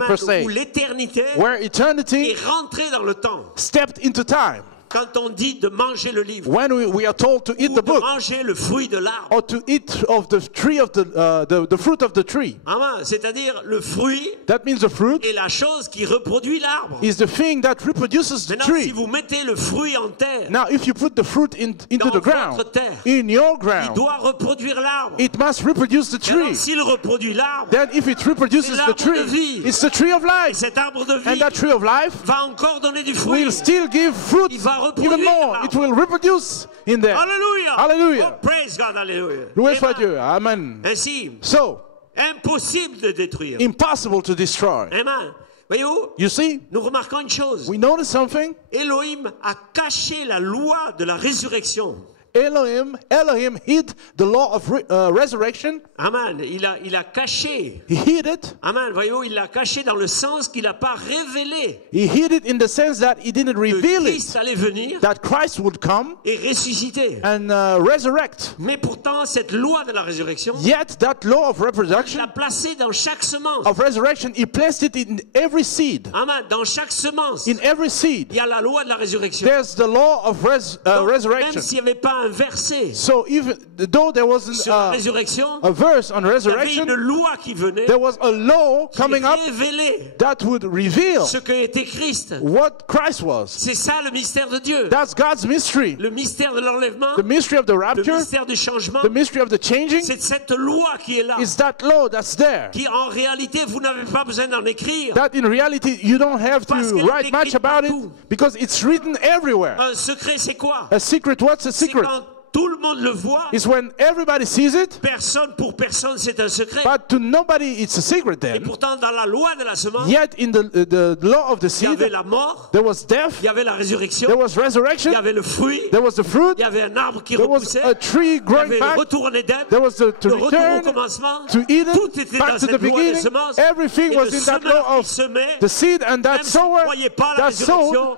per Amen. se, Où l'éternité where eternity est rentrée dans le temps. stepped into time. quand on dit de manger le livre, when we are told to eat ou the de book, manger le fruit de l'arbre, or to eat of the tree of the fruit of the tree. amen, c'est-à-dire le fruit That means the fruit est la chose qui reproduit l'arbre. is the thing that reproduces the Maintenant, si tree. vous mettez le fruit en terre, Now, if you put the fruit into dans the ground, votre terre, in your il ground, doit reproduire l'arbre. it must reproduce the Maintenant, tree. s'il reproduit l'arbre, Then if it reproduces C'est the l'arbre de vie. tree, it's the tree of et life. cet arbre de And vie that tree of life va encore donner du fruit. will still give fruit Il va reproduire even more. l'arbre. It will reproduce in there. Alléluia. Hallelujah. Oh, praise God, alléluia. Loué soit Amen. Dieu. Amen. Ainsi, So, impossible de détruire. impossible to destroy. Amen. Voyez-vous, You see, nous remarquons une chose. we notice something. Elohim a caché la loi de la résurrection. Elohim hid the law of resurrection. Amen. Il a caché. He hid it. Amen. Voyez-vous, il l'a caché dans le sens qu'il n'a pas révélé He hid it in the sense that he didn't que reveal Christ it, allait venir that Christ would come et ressusciter. and resurrect. Mais pourtant, cette loi de la résurrection, Yet that law of il reproduction, l'a placée dans chaque semence. of resurrection, he placed it in every seed. Amen. Dans chaque semence, In every seed, il y a la loi de la résurrection. there's the law of Donc, resurrection. même s'il n'y avait pas un verset So even though there wasn't sur la résurrection, a verse on il y avait resurrection, une loi qui venait there was a law qui coming up révélait that would reveal ce que était Christ. what Christ was. C'est ça le mystère de Dieu. That's God's mystery. Le mystère de l'enlèvement, The mystery of the le rapture, mystère du changement, the mystery of the changing, c'est cette loi qui est là. is that law that's there. Qui en réalité, vous n'avez pas besoin d'en écrire. That in reality you don't have to Parce qu'elle write est much écrite about it partout. because it's written everywhere. Un secret, c'est quoi? A secret, what's a C'est secret? quand tout le monde le voit, It's when everybody sees it, personne pour personne, c'est un secret. but to nobody it's a secret Et then. pourtant, dans la loi de la semence, Yet in the law of the il y avait seed, la mort, there was death, il y avait la résurrection, there was il resurrection, y avait le fruit, there was the fruit, il y avait un arbre qui there was repoussait, a tree il y growing avait le back, retour en Éden, there was to le retour au return commencement, to Eden, tout était back dans to the cette loi des beginning. semences. Everything Et was le in that semeur law qui of semait, the seed, and that même s'il ne sower croyait pas à la that sowed, résurrection,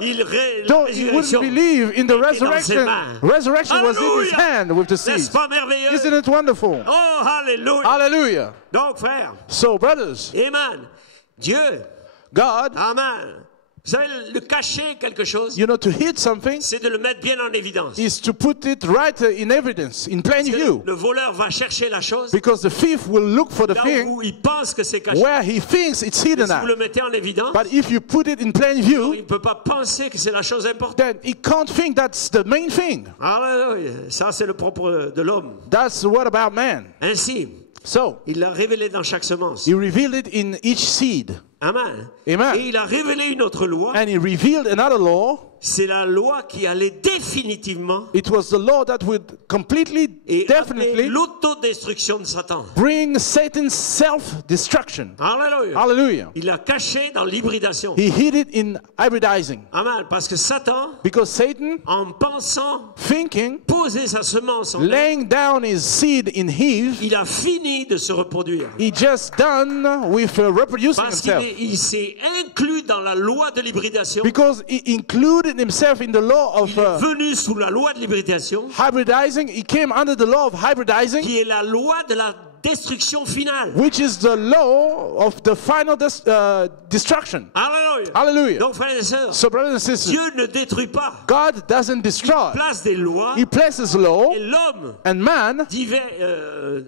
la though he wouldn't résurrection believe in the était dans ses resurrection. mains. Resurrection was in his Alléluia. hand with the N'est-ce seed. pas merveilleux? Isn't it wonderful? Oh, alléluia. Hallelujah. Donc, frère, So, brothers, amen. Dieu, God, amen. Vous savez, le cacher quelque chose, you know, to hid something c'est de le mettre bien en évidence. is to put it right in evidence, in plain Parce que view. le voleur va chercher la chose Because the thief will look for the là thing où il pense que c'est caché. where he thinks it's Mais hidden si at. vous le mettez en évidence, But if you put it in plain view, il ne peut pas penser que c'est la chose importante. then he can't think that's the main thing. Alléluia. Ça, c'est le propre de l'homme. That's what about man. Ainsi, So, il l'a révélé dans chaque semence. he revealed it in each seed. Amen. Amen. Et il a révélé une autre loi. And he revealed another law. C'est la loi qui allait définitivement It was the law that would completely, et amener definitely l'autodestruction de Satan. bring Satan's self-destruction. Alléluia. Hallelujah. Il l'a caché dans l'hybridation. He hid it in hybridizing. Amen. Parce que Satan, Because Satan, en pensant thinking, poser sa semence en elle, laying down his seed in Eve, il a fini de se reproduire. he just done with reproducing Parce himself. qu'il s'est inclus dans la loi de l'hybridation. Because he included himself in the law of Il est venu sous la loi de l'hybridation, hybridizing. He came under the law of hybridizing, qui est la loi de la destruction finale. which is the law of the final destruction. Alléluia. Hallelujah. Donc, frères et sœurs, So, brothers and sisters, Dieu ne détruit pas. God doesn't Il destroy. place des lois He places law, et l'homme and man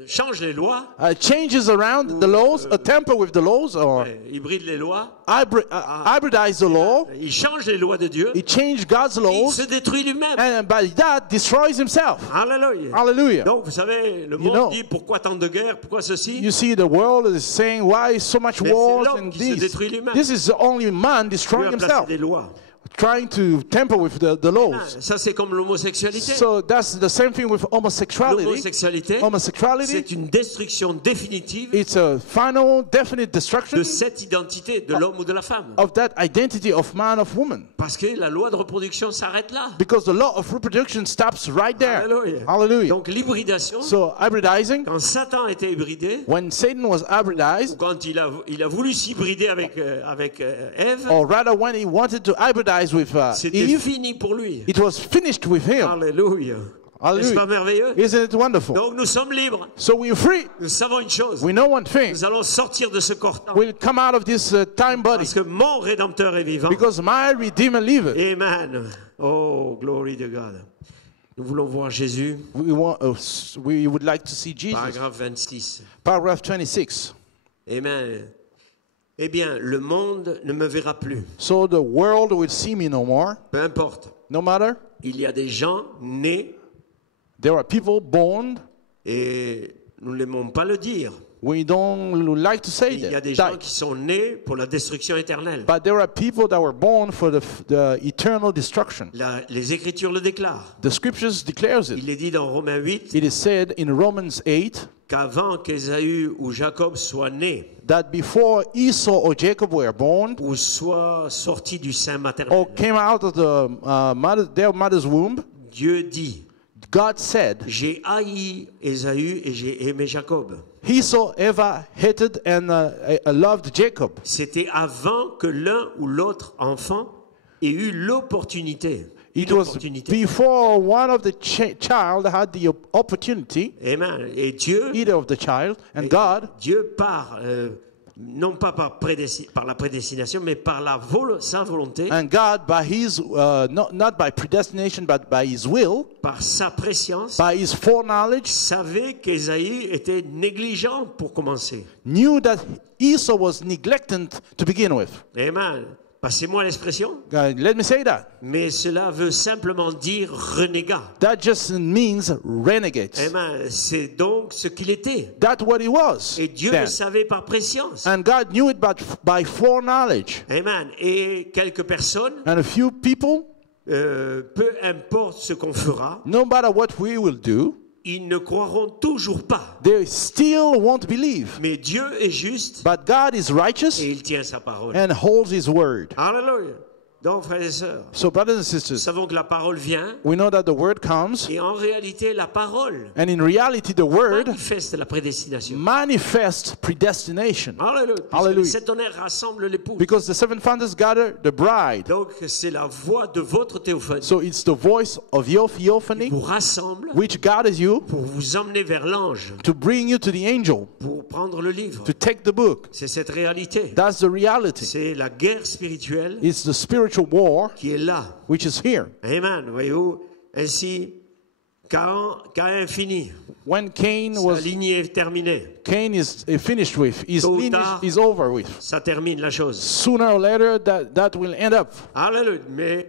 change les lois, changes around the laws, temper with the laws, or hybride les lois, hybridize the law. il change les lois de Dieu, He changed God's il laws, se détruit lui-même. and by that destroys himself. Alléluia. Hallelujah. Donc, vous savez, le You monde know, dit pourquoi tant de guerres, pourquoi ceci? You see, the world is saying, why so much Mais c'est wars l'homme and qui se this? détruit lui-même. This is only man Dieu destroying a placé himself, des lois. trying to tamper with the laws. Ça, c'est comme l'homosexualité. So that's the same thing with homosexuality. L'homosexualité, Homosexuality, c'est une destruction définitive it's a final, definite destruction de cette identité de l'homme ou de la femme. of that identity of man, of woman. Parce que la loi de reproduction s'arrête là. Because the law of reproduction stops right there. Alléluia. Hallelujah. Donc l'hybridation, So hybridizing, quand Satan était hybridé, when Satan was ou hybridized, quand il a voulu s'hybrider avec Ève, or rather when he wanted to hybridize with c'était Eve, fini pour lui. it was finished with him. Alléluia. N'est-ce pas Hallelujah. merveilleux? Isn't it wonderful? Donc nous sommes libres. So we're free. Nous savons une chose. We know one thing. Nous allons sortir de ce corps-temps. We'll come out of this time body Parce que mon Rédempteur est vivant. because my Redeemer liveth. Amen. Oh, glory to God. Nous voulons voir Jésus. We would like to see Jesus. Paragraphe 26. Paragraph 26. Amen. Eh bien, le monde ne me verra plus. So the world will see me no more. Peu importe. No matter. Il y a des gens nés, There are people born. et nous n'aimons pas le dire. We don't like to say Il y a that. des gens qui sont nés pour la destruction éternelle. But there are people that were born for the eternal destruction. Les Écritures le déclarent. The scriptures declares it. Il est dit dans Romains 8 It is said in Romans 8 qu'avant qu'Ésaü ou Jacob soient nés that before Esau or Jacob were born ou soient sortis du sein maternel, or came out of their mother's womb, Dieu dit, God said, j'ai haï Ésaü et j'ai aimé Jacob. Esau ever hated and loved Jacob. C'était avant que l'un ou l'autre enfant ait eu l'opportunité. It was before one of the child had the opportunity, Amen. Et Dieu, either of the child, and God, Dieu part, non pas par la prédestination, mais par sa volonté, and God by his, not by predestination, but by his will, par sa préscience, by his foreknowledge, savait qu'Ésaü était négligent pour commencer. knew that Esau was neglected to begin with. Amen. Passez-moi l'expression. Let me say that. Mais cela veut simplement dire renégat. That just means renegade. Amen. C'est donc ce qu'il était. That's what he was. Et Dieu then. le savait par préscience. And God knew it by foreknowledge. Amen. Et quelques personnes, And a few people, peu importe ce qu'on fera, no matter what we will do, ils ne croiront toujours pas. they still won't believe. Mais Dieu est juste But God is righteous et il tient sa parole. and holds his word. Alléluia. Donc, frères et sœurs, So, brothers and nous sisters, savons que la parole vient we know that the word comes, et en réalité, la parole and in reality, the word manifeste la prédestination. manifests predestination. Alléluia. Puisque Hallelujah. les sept tonnerres rassemblent l'époux. Because the seven founders gather the bride. Donc, c'est la voix de votre théophanie So, it's the voice of your theophany qui vous rassemble which gathers you pour vous emmener vers l'ange, to bring you to the angel, pour prendre le livre. to take the book. C'est cette réalité. That's the reality. C'est la guerre spirituelle It's the spiritual war qui est là. which is here. Amen. Voyez-vous, ainsi, Caïn finit. When Cain Sa lignée est terminée. Cain is finished with, his Tôt ou lineage tard, is over with. Ça termine la chose. Sooner or later, that will end up. Alléluia. Mais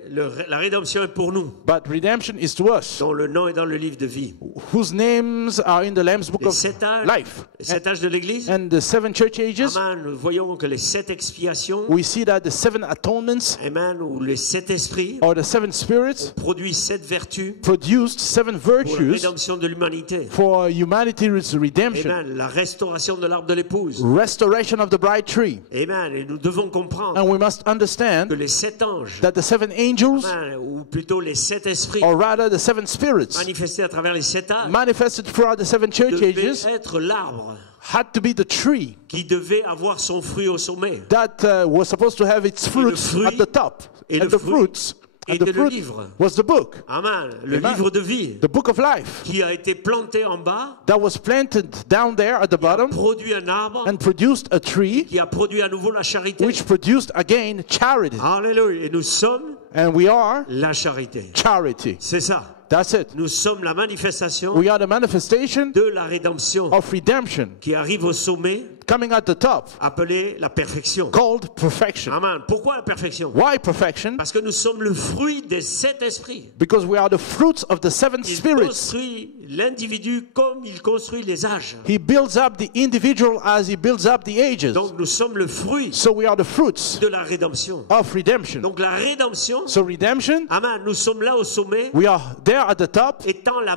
la rédemption est pour nous, But redemption is to us, dont le nom est dans le livre de vie. whose names are in the Lamb's book Les of sept âges, life. les sept âges de l'Église. And the seven church ages, Amen. Nous voyons que les sept expiations, we see that the seven atonements amen, ou les sept esprits, or the seven spirits produisent sept vertus produced seven pour la virtues rédemption de l'humanité. for humanity's redemption, Amen. La restauration de l'arbre de l'épouse. restoration of the bride tree. Amen. Et nous devons comprendre And we must que understand les sept anges, that the seven angels, amen, ou plutôt les sept esprits, or rather the seven spirits, manifestés à travers les sept âges, manifested throughout the seven church devaient ages, être l'arbre had to be the tree qui devait avoir son fruit au sommet. that was supposed to have its fruits fruit- at the top. et And le the fruit fruits, and the était le fruit livre. was the book, Amen. Le Amen. livre de vie the book of life, qui a été planté en bas, that was planted down there at the bottom produit un arbre and produced a tree qui a produit à nouveau la charité. which produced again charity. Alléluia. Et nous sommes And we are la charité. charity. C'est ça. That's it. Nous sommes la manifestation We are the manifestation de la rédemption of redemption qui arrive au sommet, coming at the top, appelée la perfection. called perfection. Amen. Pourquoi la perfection? Why perfection? Parce que nous sommes le fruit des sept esprits. Because we are the fruits of the seven Il spirits. construit l'individu comme il construit les âges. He builds up the individual as he builds up the ages. Donc nous sommes le fruit So we are the fruits de la rédemption. of redemption. Donc la rédemption, So redemption, amen, nous sommes là au sommet, we are there at the top, étant la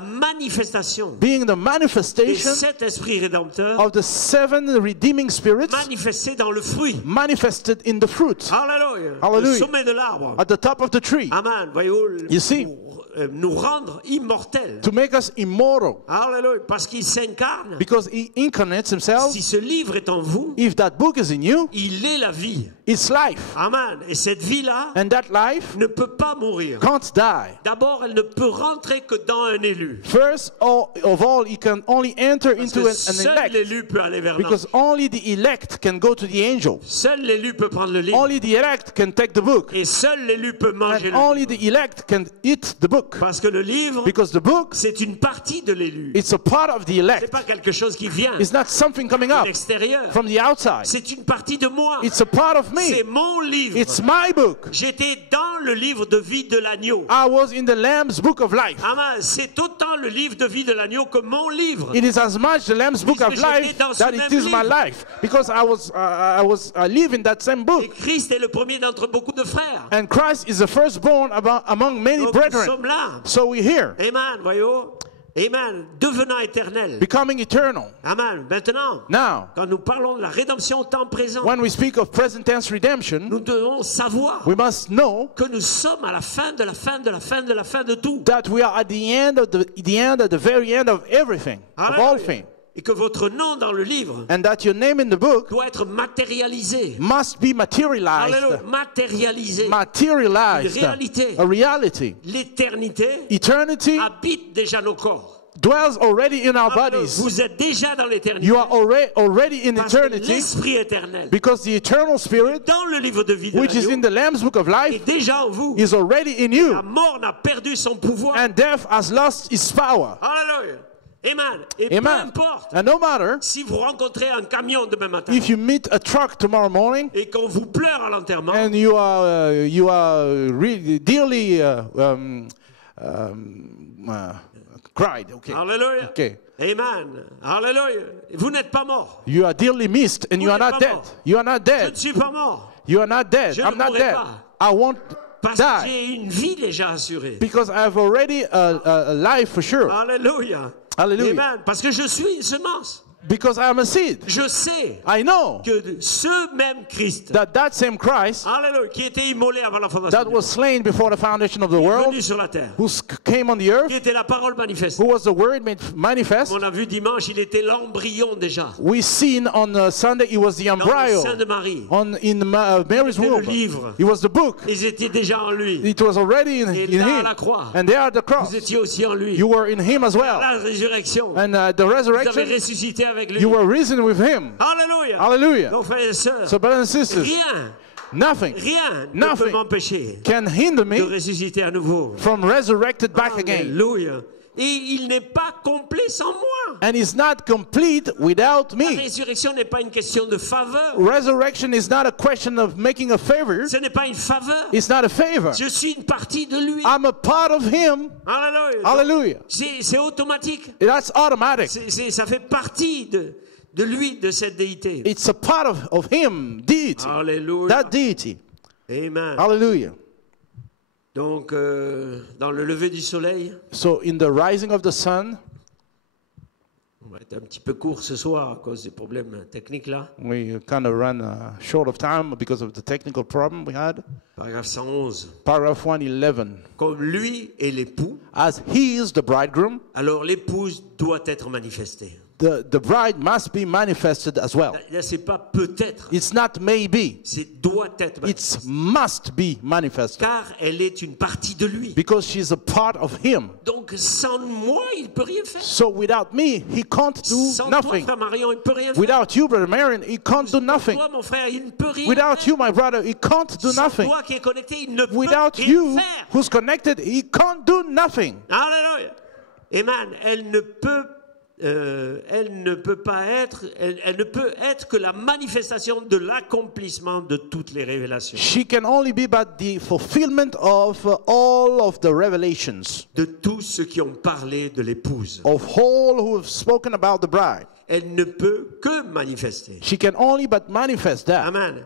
manifestation being the des manifestation sept esprits rédempteurs of the seven redeeming spirits manifestés dans le fruit. manifested in the fruit Alléluia. Hallelujah. Le sommet de l'arbre. at the top of the tree Amen. Voyez-vous, You see. pour nous rendre immortels. to make us immortal Alléluia. Parce qu'il s'incarne. because he incarnates himself. Si ce livre est en vous, If that book is in you, il est la vie. It's life. Amen. Et cette vie-là And that life ne peut pas mourir. can't die. D'abord, elle ne peut rentrer que dans un élu. First of all, you can only enter Parce into que an seul elect. l'élu peut aller vers l'ange. Because only the elect can go to the angel. Seul l'élu peut prendre le livre. Only the elect can take the book. Et seul l'élu peut manger And le only livre. the elect can eat the book. Parce que le livre, Because the book, c'est une partie de l'élu. it's a part of the C'est elect. pas quelque chose qui vient It's not something coming de up l'extérieur. from the outside. C'est une partie de moi. It's a part of C'est me. mon livre. It's my book. J'étais dans le livre de vie de l'agneau. I was in the Lamb's book of life. Amen. C'est autant le livre de vie de l'agneau que mon livre. It is as much the Lamb's book of Puisque j'étais life dans ce that it même is my livre. life. Because I live in that same Et book. Christ est le premier d'entre beaucoup de frères. And Christ is the firstborn among many Donc, nous brethren. sommes là. So we're here, Amen. Voyons. Amen. Devenant éternel. becoming eternal. Amen. Maintenant, Now, quand nous parlons de la rédemption au temps présent, when we speak of present tense redemption, nous devons savoir we must know que nous sommes à la fin de la fin de la fin de la fin de tout. that we are at the end of the very end of everything, of all Alléluia. things. Et que votre nom dans le livre And that your name in the book doit être matérialisé. must be Alléluia. materialized. Matérialisé. Materialized. Une réalité. A reality. L'éternité Eternity habite déjà nos corps. dwells already in our Alléluia. bodies. Vous êtes déjà dans l'éternité. You are already in Parce que eternity l'esprit éternel because the eternal spirit, dans le livre de vie de which is in l'agneau, the Lamb's book of est life, déjà en vous. is already in La you. mort n'a perdu son pouvoir. And death has lost its power. Alléluia. Amen. Et peu Amen. importe And no matter si vous rencontrez un camion demain matin if you meet a truck tomorrow morning et qu'on vous pleure à l'enterrement, and you are really dearly cried. Okay. Alléluia. Okay. Amen. Alléluia. Vous n'êtes pas mort. You are dearly missed and you are n'êtes not pas dead. mort. You are not Je ne dead. suis pas mort. You are not dead. Je I'm ne not mourrai dead. pas. I won't Parce que die j'ai une vie déjà assurée. because I have already a life for sure. Alléluia. Hallelujah. Amen. Parce que je suis une semence. Because I am a seed. Je sais I know que ce même Christ, that same Christ alléluia, qui était immolé avant la fondation that du was slain before the foundation of the monde, world, venu sur la terre, who came on the earth, qui était la parole manifeste. who was the word made manifest. On a vu dimanche, il était l'embryon déjà. We seen on Sunday it was the Dans le embryo sein de Marie. in Mary's C'était le womb. livre. It was the book. Ils étaient déjà en lui. It was already in Et là, à him. la croix, And there at the cross, vous étiez aussi en lui. you were in him as well. La résurrection, And the vous avez resurrection, ressuscité avec lui. you were risen with him. Alléluia. Hallelujah. Donc, frères et sœurs, So, brothers and sisters, rien nothing ne peut Nothing m'empêcher can hinder de me ressusciter à nouveau. from resurrected back again. Alléluia. Et il n'est pas complet sans moi. And it's not complete without La me. résurrection n'est pas une question de faveur. Resurrection is not a question of making a favor. Ce n'est pas une faveur. It's not a favor. Je suis une partie de lui. I'm a part of him. Alléluia. Hallelujah. C'est automatique. That's automatic. Ça fait partie de lui, de cette déité. It's a part of him, deity. Alléluia. That deity. Amen. Hallelujah. Donc, dans le lever du soleil, So in the rising of the sun, on va être un petit peu court ce soir à cause des problèmes techniques là. we kind of run short of time because of the technical problem we had. Paragraphe 111. Paragraph 111. Comme lui est l'époux, As he is the bridegroom, alors l'épouse doit être manifestée. the bride must be manifested as well. Là, c'est pas peut-être, It's not maybe. c'est doit être manifesté. It must be manifested Car elle est une partie de lui. because she's a part of him. Donc sans moi, il ne peut rien faire. So without me, he can't do Sans toi, nothing. frère Marion, il ne peut rien faire. Without you, Brother Marion, he can't do nothing. Toi, mon frère, il ne peut rien Without faire. you, my brother, he can't do Sans nothing. toi qui est connecté, il ne peut Without rien you, faire. who's connected, he can't do nothing. Alléluia. Amen. Elle ne peut être que la manifestation de l'accomplissement de toutes les révélations. She can only be but the fulfillment of all of the revelations, De tous ceux qui ont parlé de l'épouse. of all who have spoken about the bride. Elle ne peut que manifester. She can only but manifest that. Amen.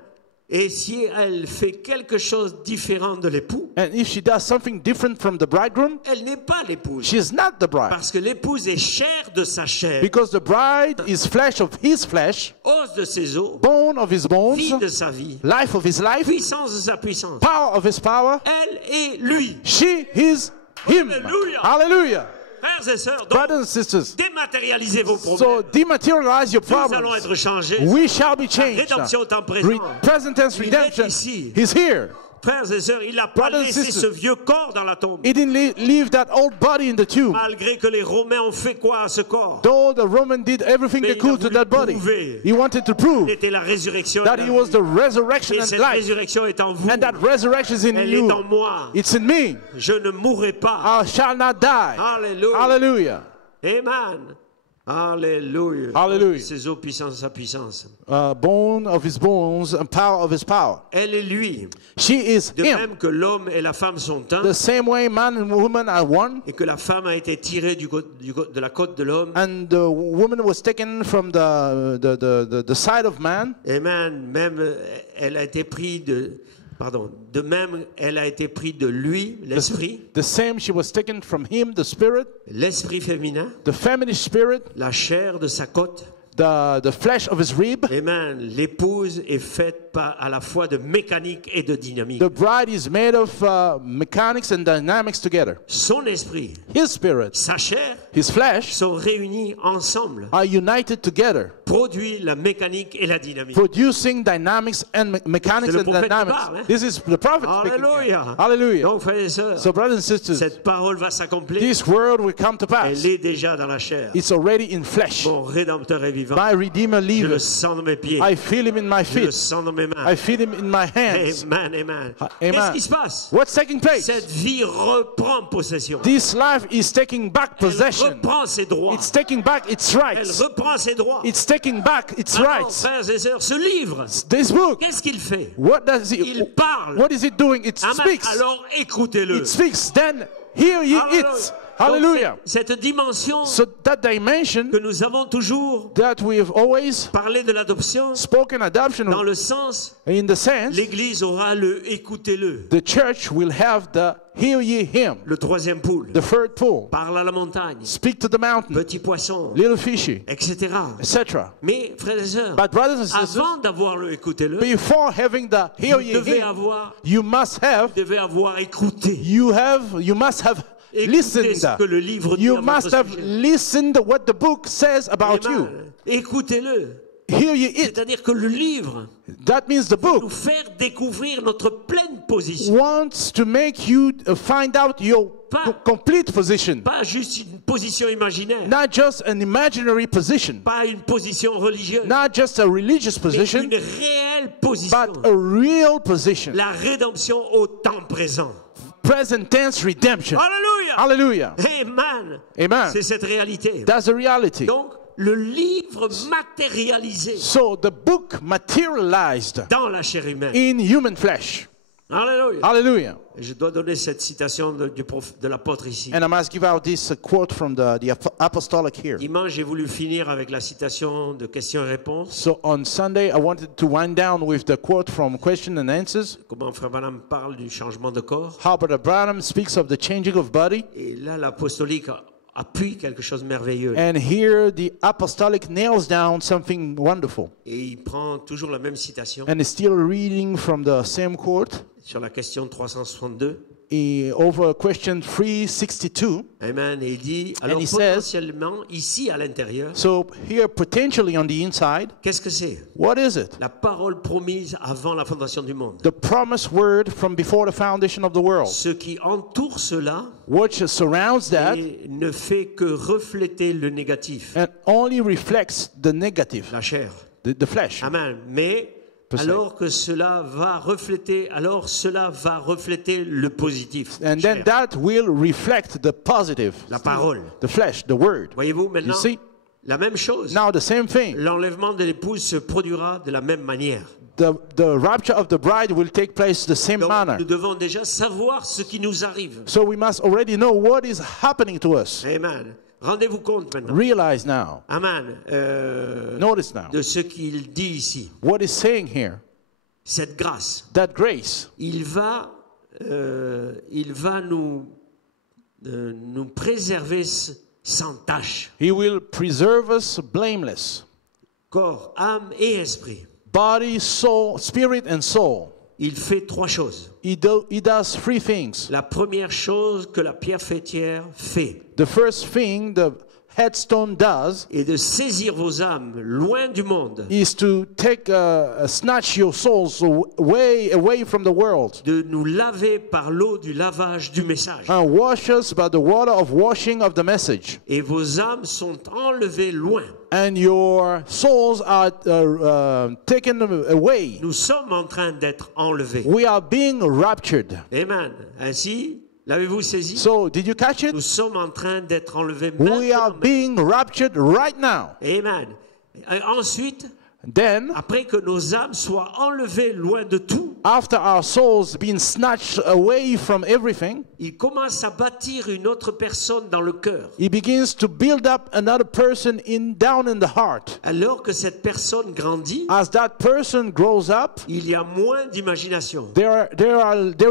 Et si elle fait quelque chose de différent de l'époux, And if she does something different from the bridegroom, elle n'est pas l'épouse. she is not the bride. Parce que l'épouse est chair de sa chair, Because the bride is flesh of his flesh, os de ses os, bone of his bones, vie de sa vie, life of his life, puissance de sa puissance. power of his power. Elle est lui. She is him. Hallelujah. Hallelujah. Frères et sœurs, donc, Brothers and sisters, dématérialisez vos so problèmes. dematerialize your Nous allons problems. être changés. We shall be La changed. rédemption au temps présent. Present tense Il est redemption. ici. He's here. Frères et sœurs, il n'a pas Brothers and laissé sisters. ce vieux corps dans la tombe. He didn't leave that old body in the tomb. Malgré que les Romains ont fait quoi à ce corps? Though the Roman did everything Mais they il a could to voulu that body, prouver. he wanted to prove Il était la résurrection. that he was the resurrection Et and cette life. résurrection est en vous. And that resurrection is in Elle est en you. moi. It's in me. Je ne mourrai pas. I shall not die. Alléluia. Hallelujah. Amen. Alléluia. Hallelujah. Ses eaux, puissance, sa puissance. Bone of his bones and power of his power. Elle est lui. She is De him. même que l'homme et la femme sont un. The same way man and woman are one. Et que la femme a été tirée de la côte de l'homme. And the woman was taken from the side of man. Amen. Même elle a été prise de même elle a été prise de lui, l'esprit. The same, she was taken from him, the spirit, L'esprit féminin, the feminine spirit, la chair de sa côte. the flesh of his rib. Amen. L'épouse est faite à la fois de mécanique et de dynamique. The bride is made of mechanics and dynamics together. Son esprit, His spirit, sa chair his flesh sont réunis ensemble, are united together, produit la mécanique et la dynamique. producing dynamics and mechanics C'est le and prophète qui dynamics. parle, hein? This is the prophet speaking. here. Alléluia. Hallelujah. Donc, frères et sœurs, So, brothers and sisters, cette parole va s'accomplir. this word will come to pass. Elle est déjà dans la chair. It's already in flesh. Mon Rédempteur est vivant. My Redeemer Je le liveth. sens dans mes pieds. I feel him in my Je le feet. sens dans mes mains. I feel him in my hands. Amen, amen. Amen. Qu'est-ce qui se passe? What's taking place? Cette vie reprend possession. This life is taking back Elle possession. reprend ses droits. It's taking back its Elle rights. reprend ses droits. It's taking back its Alors, rights. frères et sœurs, ce livre, This book, qu'est-ce qu'il fait? what does Il it? parle. What is it doing? It Amen. speaks. Alors écoutez-le. It speaks. Then hear ye it. Hallelujah. Donc, cette dimension So that dimension que nous avons toujours that we have always parlé de l'adoption, spoken adoption dans le sens, in the sense, l'Église aura le écoutez-le. the church will have the hear ye him, Le troisième poule. the third pull. Parle à la montagne. Speak to the mountain, Petit poisson, little fishy, etc. etc. Mais, frères et sœurs, But brothers and sisters, avant d'avoir le écoutez-le, before having the hear vous ye devez him, avoir you must have écouté. you must have Écoutez listened. ce que le livre dit You à must votre have sujet. listened what the book says about you. Amen. Écoutez-le. Hear ye it. C'est-à-dire que le livre That means the nous book faire découvrir notre pleine position. wants to make you find out your Pas- complete position. Pas juste une position imaginaire. Not just an imaginary position. Pas une position religieuse. Not just a religious Mais position, une réelle position. but a real position. La rédemption au temps présent. Present tense redemption. Alléluia. Hallelujah. Amen. Amen. C'est cette réalité. That's the reality. Donc, le livre matérialisé So the book materialized dans la chair humaine. in human flesh. Alléluia. Hallelujah. Et je dois donner cette citation de l'apôtre ici. And I must give out this quote from the apostolic here. Dimanche, j'ai voulu finir avec la citation de questions et réponses. So on Sunday, I wanted to wind down with the quote from Question and Answers. Comment Frère Branham parle du changement de corps. How Brother Branham speaks of the changing of body. Et là, l'apostolique appuie quelque chose de merveilleux. And here the apostolic nails down something wonderful. Et il prend toujours la même citation And is still reading from the same quote sur la question 362. over question 362. Amen. Et il dit, alors he says- potentiellement, ici à l'intérieur, So here, potentially on the inside, qu'est-ce que c'est? what is it? La parole promise avant la fondation du monde. The promised word from before the foundation of the world. Ce qui entoure cela Which surrounds that et ne fait que refléter le négatif, and only reflects the negative, la chair. the flesh. Amen. Mais Per se. alors cela va refléter le positif. And chair. then that will reflect the positive, La parole. the flesh, the word. Voyez-vous maintenant You see? la même chose. Now the same thing. L'enlèvement de l'épouse se produira de la même manière. The rapture of the bride will take place the same Donc, manner. nous devons déjà savoir ce qui nous arrive. So we must already know what is happening to us. Amen. Rendez-vous compte maintenant. Realize now. Amen. Notice now De ce qu'il dit ici. what is saying here. Cette grâce. That grace, Il va nous préserver sans tache. He will preserve us blameless. Corps, âme et esprit. Body, soul, spirit and soul. il fait trois choses. He does three things. La première chose que la pierre fêtière fait The first thing the headstone does est de saisir vos âmes loin du monde, is to take snatch your souls away from the world de nous laver par l'eau du lavage du message. and wash us by the water of washing of the message. Et vos âmes sont enlevées loin. And your souls are taken away. Nous sommes en train d'être enlevés. We are being raptured. Amen. Ainsi, l'avez-vous saisi? So, did you catch it? Nous sommes en train d'être enlevés We are maintenant. being raptured right now. Amen. Et ensuite, Then, après que nos âmes soient enlevées loin de tout, after our souls being snatched away from everything, il commence à bâtir une autre personne dans le cœur. he begins to build up another person down in the heart. Alors que cette personne grandit, As that person grows up, il y a moins d'imagination, there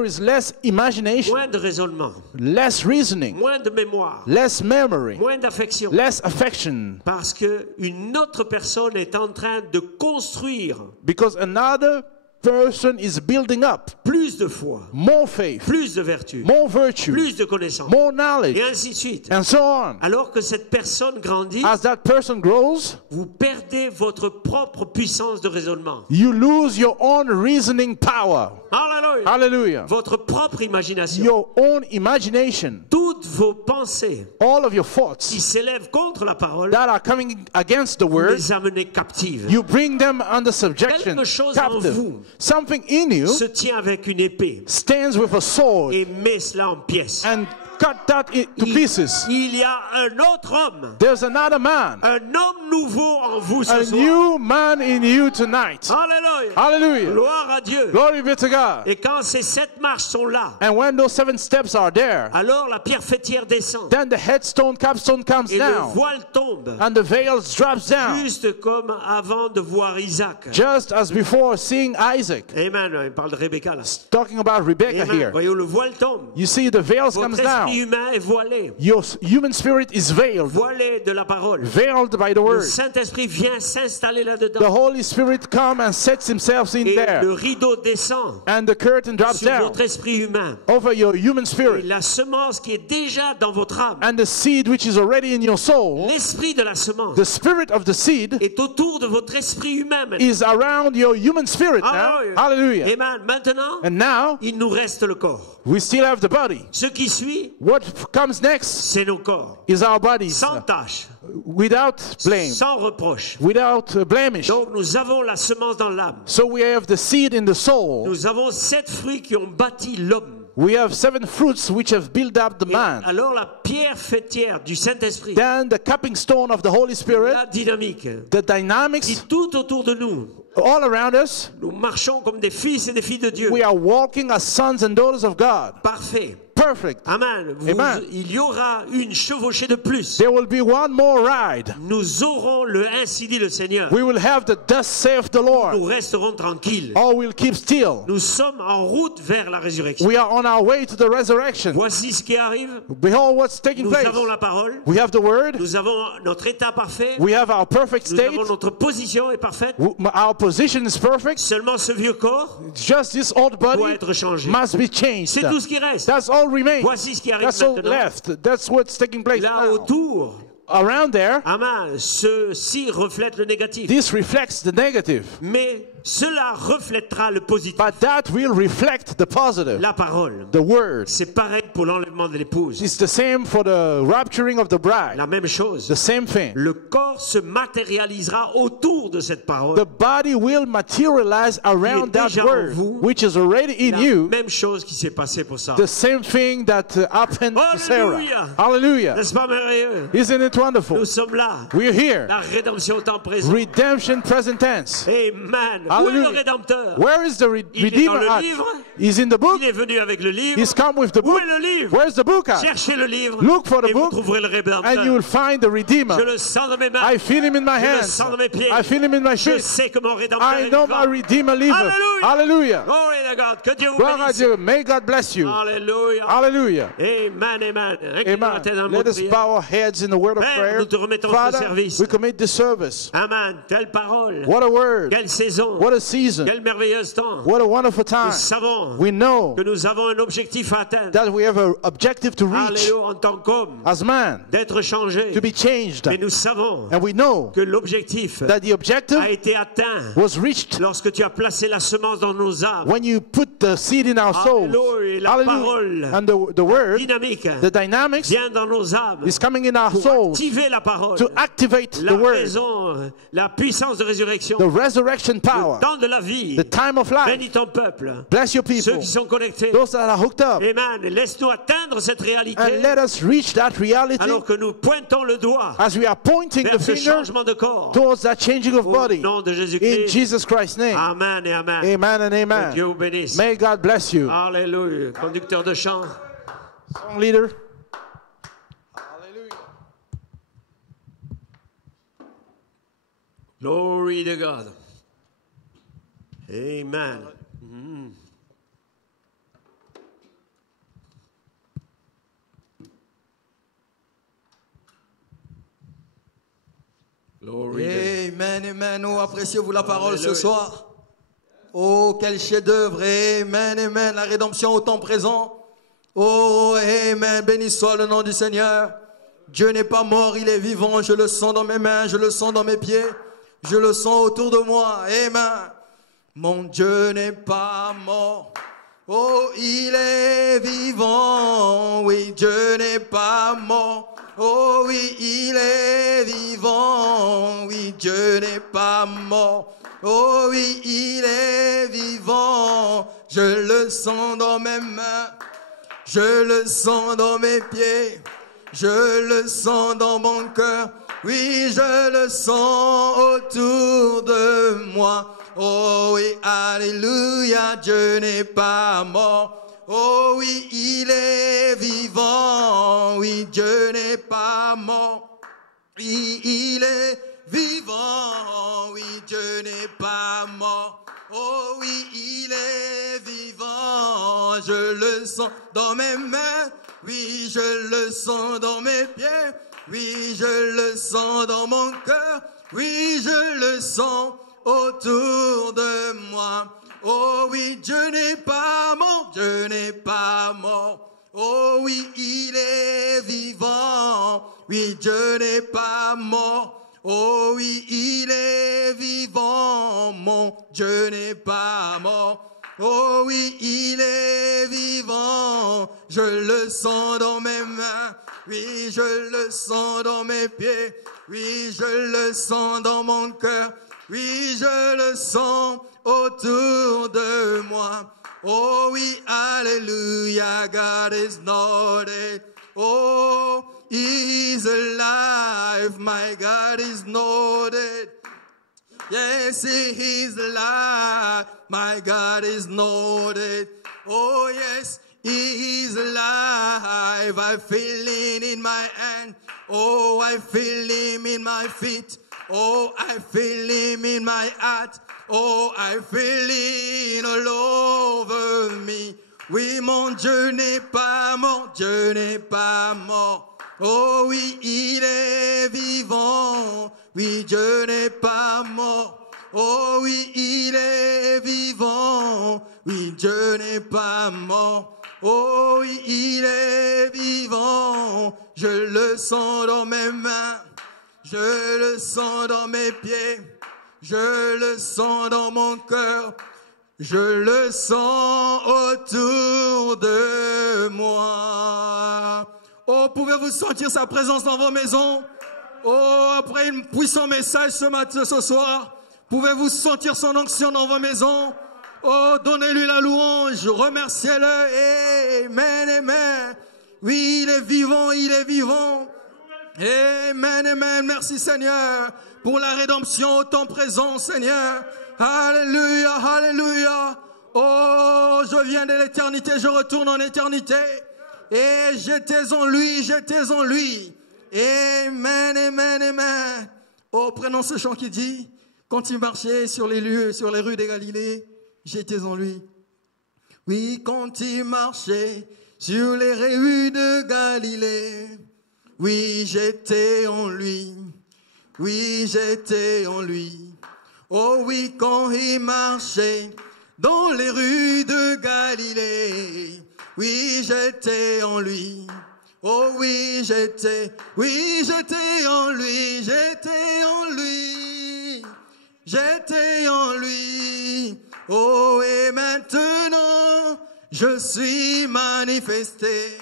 is less imagination, moins de raisonnement, less reasoning, moins de mémoire, less memory, moins d'affection. less affection, Parce qu'une autre personne est en train de construire because another person is building up plus de foi, more faith, plus de vertu, more virtue, plus de connaissances, more et knowledge, ainsi de suite. and so on. Alors que cette personne grandit, As that person grows, vous perdez votre propre puissance de raisonnement. you lose your own reasoning power. Alléluia. Hallelujah. Votre propre imagination. Your own imagination, Toutes vos pensées all of your qui thoughts s'élèvent contre la parole, that are coming against the vous word, les amenez captives. you bring them under subjection, Quelque chose en captive. vous Something in you se tient avec une épée stands with a sword et met cela en pièces. and cut that to pieces. Il y a un autre homme, There's another man, un homme nouveau en vous ce a soir. new man in you tonight. Alléluia. Hallelujah. Gloire à Dieu. Glory be to God. Et quand ces 7 marches sont là, And when those 7 steps are there, alors la pierre fêtière descend then the headstone capstone comes et le down voile tombe, and the veil drops down, juste comme avant de voir Isaac. just as before seeing Isaac. Amen. Il parle de Rebecca là. Talking about Rebecca Amen. here. Voyez, le voile tombe. You see, the veil comes Votre esprit down. humain est voilé. Your human spirit is veiled, Voilé de la parole. veiled by the Le word. Saint-Esprit vient s'installer The là-dedans. Holy Spirit comes and sets himself in Et le there, rideau descend and the curtain drops sur down votre esprit humain. over your human Et spirit, la semence qui est déjà dans votre âme, and the seed which is already in your soul, l'esprit de la semence, the spirit of the seed, est autour de votre esprit humain maintenant. is around your human spirit now. Alléluia. Hallelujah. Amen. Maintenant, And now il nous reste le corps. we still have the body. Ce qui suit, What comes next c'est nos corps. is our bodies, Sans tâche, without blame, sans reproche. without blemish. Donc nous avons la semence dans l'âme. So we have the seed in the soul. Nous avons 7 fruits qui ont bâti l'homme. We have 7 fruits which have built up the Et man. alors la pierre fêtière du Saint-Esprit, Then the cupping stone of the Holy Spirit, la dynamique, the qui dynamics tout autour de nous, all around us. nous marchons comme des fils et des filles de Dieu. We are walking as sons and daughters of God. Parfait. Perfect. Amen. Amen. Il y aura une chevauchée de plus. There will be one more ride. Nous aurons le ainsi dit le Seigneur. We will have the thus saith the Nous Lord. resterons tranquilles. Or we'll keep still. Nous sommes en route vers la résurrection. We are on our way to the resurrection. Voici ce qui arrive. Behold what's taking Nous place. avons la parole. We have the word. Nous avons notre état parfait. We have our perfect Nous state. avons notre position est parfaite. Our position is perfect. Seulement ce vieux corps Just this old doit body être changé. must be changed. C'est tout ce qui reste. That's all remains. Voici ce qui arrive That's all maintenant. left. That's what's taking place Là now. autour, Around there, amen, ceci reflète le négatif. this reflects the negative. Mais cela reflètera le positif. But that will reflect the positive. La parole. The word. C'est pareil pour l'enlèvement de l'épouse. It's the same for the rapturing of the bride. La même chose. The same thing. Le corps se matérialisera autour de cette parole. The body will materialize around that déjà en word, vous. which is already in La you. même chose qui s'est passée pour ça. The same thing that happened to Sarah. Hallelujah. Hallelujah. N'est-ce pas merveilleux? Isn't it wonderful? Nous sommes là. We're here. La rédemption au temps présent. Redemption present tense. Amen. Où est le Hallelujah. Rédempteur? Where is the Il est dans Redeemer le at? livre. He's in the book. Il est venu avec le livre. He's come with the Où book. est le livre? Where's the book at? Cherchez le livre. Look for the et vous book, trouverez le Rédempteur. and you will find the Redeemer. Je le sens dans mes mains. I feel him in my Je le hands. sens dans mes pieds. I feel him in my Je feet. sais que mon Rédempteur I est know vivant. my Redeemer liveth. Hallelujah. Hallelujah. Glory to God. Que Dieu vous Gloire à bénisse. Dieu. May God bless you. Alléluia. Hallelujah. Amen, amen. Inclinons la Amen. tête dans le mot Let de us prière. bow our heads in the word of Père, prayer. nous te remettons ce Father, service. we commit this service. Amen. Telle parole. What a word. Quelle saison. What a season. Quel merveilleux temps. What a wonderful time. Nous savons We know que nous avons un objectif à atteindre. that we have an objective to reach Alléluia, en tant qu'homme, as man, d'être changé. to be changed. Mais nous savons And we know que l'objectif that the objective a été atteint was reached lorsque tu as placé la semence dans nos âmes. when you put the seed in our souls. Alléluia, la parole And the word, dynamique the dynamics vient dans nos âmes is coming in our pour souls activer la parole, to activate la the word, raison, la puissance de résurrection, the resurrection power, le temps de la vie. the time of life. Bénis ton peuple, Bless your ceux people, qui sont connectés. those that are hooked up, Amen. Laisse-nous atteindre cette réalité and let us reach that reality alors que nous pointons le doigt as we are pointing vers the ce finger changement de corps. towards that changing of Au body. nom de In Jésus-Christ. Jesus Christ's name. Amen et amen. Amen and Que amen. Dieu vous bénisse. May God bless you. Alléluia. Conducteur de chant. Song leader. Glory to God. Amen. Glory to Amen, amen. Oh, appréciez-vous la parole Alléluia. ce soir. Oh, quel chef-d'œuvre. Amen, amen. La rédemption au temps présent. Oh, amen. Béni soit le nom du Seigneur. Dieu n'est pas mort, il est vivant. Je le sens dans mes mains, je le sens dans mes pieds. Je le sens autour de moi. Amen. Mon Dieu n'est pas mort. Oh, il est vivant. Oui, Dieu n'est pas mort. Oh oui, il est vivant. Oui, Dieu n'est pas mort. Oh oui, il est vivant. Je le sens dans mes mains. Je le sens dans mes pieds. Je le sens dans mon cœur. Oui, je le sens autour de moi. Oh oui, alléluia, Dieu n'est pas mort. Oh oui, il est vivant. Oui, Dieu n'est pas mort. Oui, il est vivant. Oui, Dieu n'est pas mort. Oh oui, il est vivant. Je le sens dans mes mains. Oui, je le sens dans mes pieds. Oui, je le sens dans mon cœur. Oui, je le sens autour de moi. Oh oui, Dieu n'est pas mort, Dieu n'est pas mort. Oh oui, il est vivant. Oui, Dieu n'est pas mort. Oh oui, il est vivant. Mon Dieu n'est pas mort. Oh oui, il est vivant. Je le sens dans mes mains. Oui, je le sens dans mes pieds. Oui, je le sens dans mon cœur. Oui, je le sens autour de moi. Oh oui, alléluia, God is not dead. Oh, he is alive, my God is not dead. Yes, he is alive, my God is not dead. Oh yes, he is alive. I feel him in my hand. Oh, I feel him in my feet. Oh, I feel him in my heart. Oh, I feel him all over me. Oui, mon Dieu n'est pas mort, Dieu n'est pas mort. Oh oui, il est vivant. Oui, Dieu n'est pas mort. Oh oui, il est vivant. Oui, Dieu n'est pas mort. Oh oui, il est vivant. Je le sens dans mes mains. Je le sens dans mes pieds. Je le sens dans mon cœur. Je le sens autour de moi. Oh, pouvez-vous sentir sa présence dans vos maisons? Oh, après un puissant message ce soir, pouvez-vous sentir son onction dans vos maisons? Oh, donnez-lui la louange, remerciez-le. Amen, amen. Oui, il est vivant, il est vivant. Amen, amen. Merci Seigneur pour la rédemption au temps présent, Seigneur. Alléluia, alléluia. Oh, je viens de l'éternité, je retourne en éternité. Et j'étais en lui, j'étais en lui. Amen, amen, amen. Oh, prenons ce chant qui dit, quand il marchait sur les lieux, sur les rues de Galilée, j'étais en lui. Oui, quand il marchait sur les rues de Galilée, oui, j'étais en lui. Oui, j'étais en lui. Oh oui, quand il marchait dans les rues de Galilée, oui, j'étais en lui. Oh oui, j'étais en lui, j'étais en lui, j'étais en lui. Oh, et maintenant, je suis manifesté.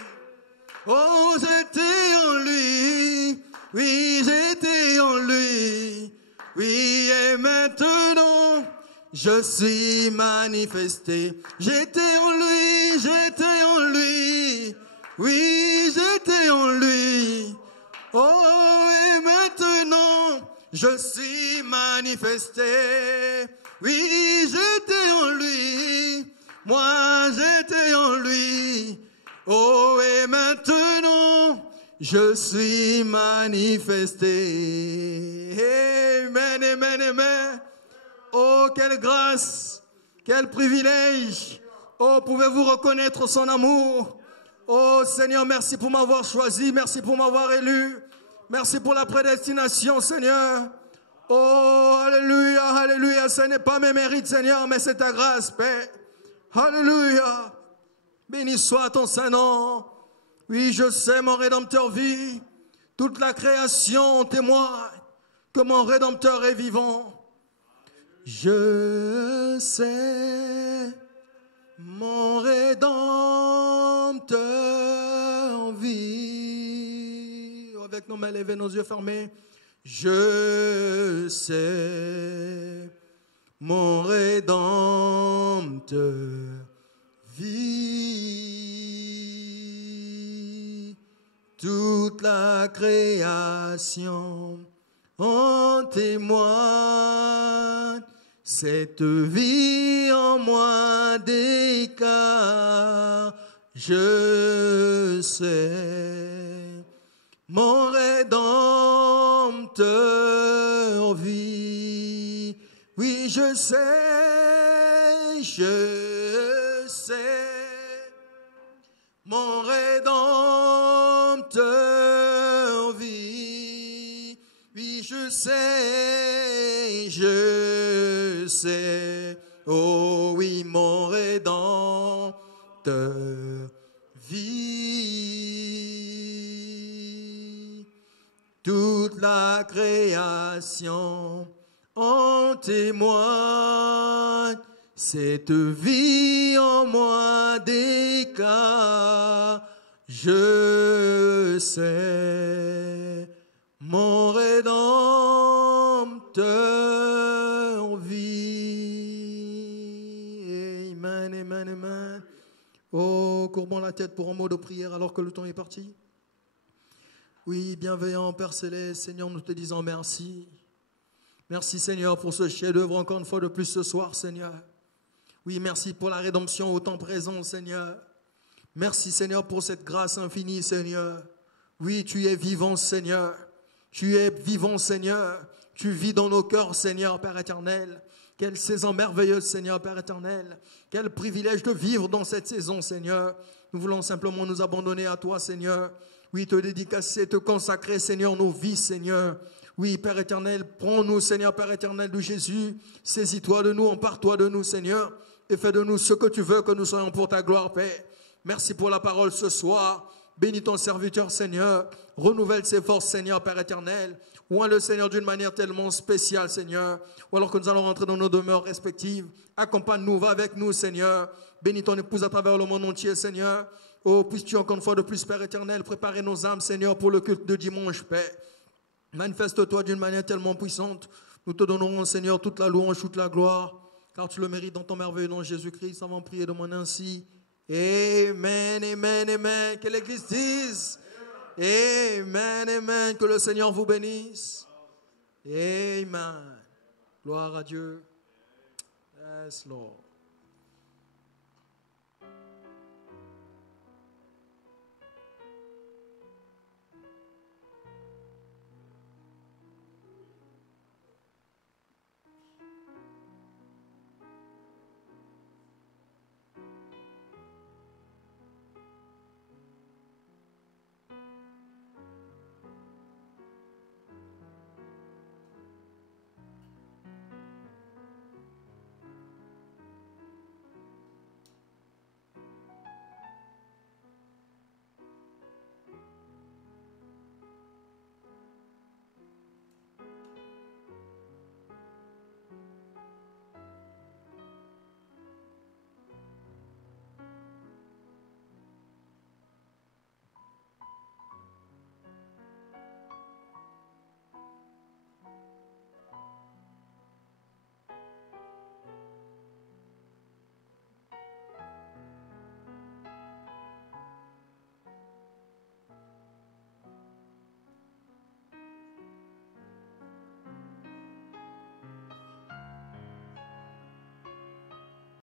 Oh, j'étais en lui, oui, j'étais en lui, oui, et maintenant, je suis manifesté. J'étais en lui, oui, j'étais en lui. Oh, et maintenant, je suis manifesté. Oui, j'étais en lui, moi j'étais en lui. Oh, et maintenant, je suis manifesté. Amen, amen, amen. Oh, quelle grâce, quel privilège. Oh, pouvez-vous reconnaître son amour? Oh, Seigneur, merci pour m'avoir choisi, merci pour m'avoir élu. Merci pour la prédestination, Seigneur. Oh, alléluia, alléluia. Ce n'est pas mes mérites, Seigneur, mais c'est ta grâce, Père. Alléluia. Béni soit ton Saint-Nom. Oui, je sais, mon Rédempteur vit. Toute la création témoigne que mon Rédempteur est vivant. Je sais, mon Rédempteur vit. Avec nos mains levées, nos yeux fermés. Je sais, mon Rédempteur vit. Toute la création en témoigne. Cette vie en moi d'écart, je sais, mon Rédempteur vit. Oui, je sais, mon Rédempteur vit. Oui, je sais, oh oui, mon Rédempteur vit. Toute la création en témoigne, cette vie en moi d'écart, je sais, mon Rédempteur vit. Amen, amen, amen. Oh, courbons la tête pour un mot de prière alors que le temps est parti. Oui, bienveillant Père Céleste, Seigneur, nous te disons merci. Merci Seigneur pour ce chef-d'œuvre encore une fois de plus ce soir, Seigneur. Oui, merci pour la rédemption au temps présent, Seigneur. Merci Seigneur pour cette grâce infinie, Seigneur. Oui, tu es vivant, Seigneur. Tu es vivant, Seigneur. Tu vis dans nos cœurs, Seigneur, Père éternel. Quelle saison merveilleuse, Seigneur, Père éternel. Quel privilège de vivre dans cette saison, Seigneur. Nous voulons simplement nous abandonner à toi, Seigneur. Oui, te dédicacer, te consacrer, Seigneur, nos vies, Seigneur. Oui, Père éternel, prends-nous, Seigneur, Père éternel de Jésus. Saisis-toi de nous, empare-toi de nous, Seigneur. Et fais de nous ce que tu veux que nous soyons pour ta gloire, Père. Merci pour la parole ce soir. Bénis ton serviteur, Seigneur. Renouvelle ses forces, Seigneur, Père éternel. Oins le Seigneur d'une manière tellement spéciale, Seigneur. Ou alors que nous allons rentrer dans nos demeures respectives. Accompagne-nous, va avec nous, Seigneur. Bénis ton épouse à travers le monde entier, Seigneur. Oh, puisses-tu encore une fois de plus, Père éternel, préparer nos âmes, Seigneur, pour le culte de dimanche, Père. Manifeste-toi d'une manière tellement puissante. Nous te donnerons, Seigneur, toute la louange, toute la gloire. Car tu le mérites dans ton merveilleux nom, Jésus-Christ. Avant de prier, demande ainsi. Amen, amen, amen. Que l'Église dise. Amen, amen. Que le Seigneur vous bénisse. Amen. Gloire à Dieu. Yes, Lord.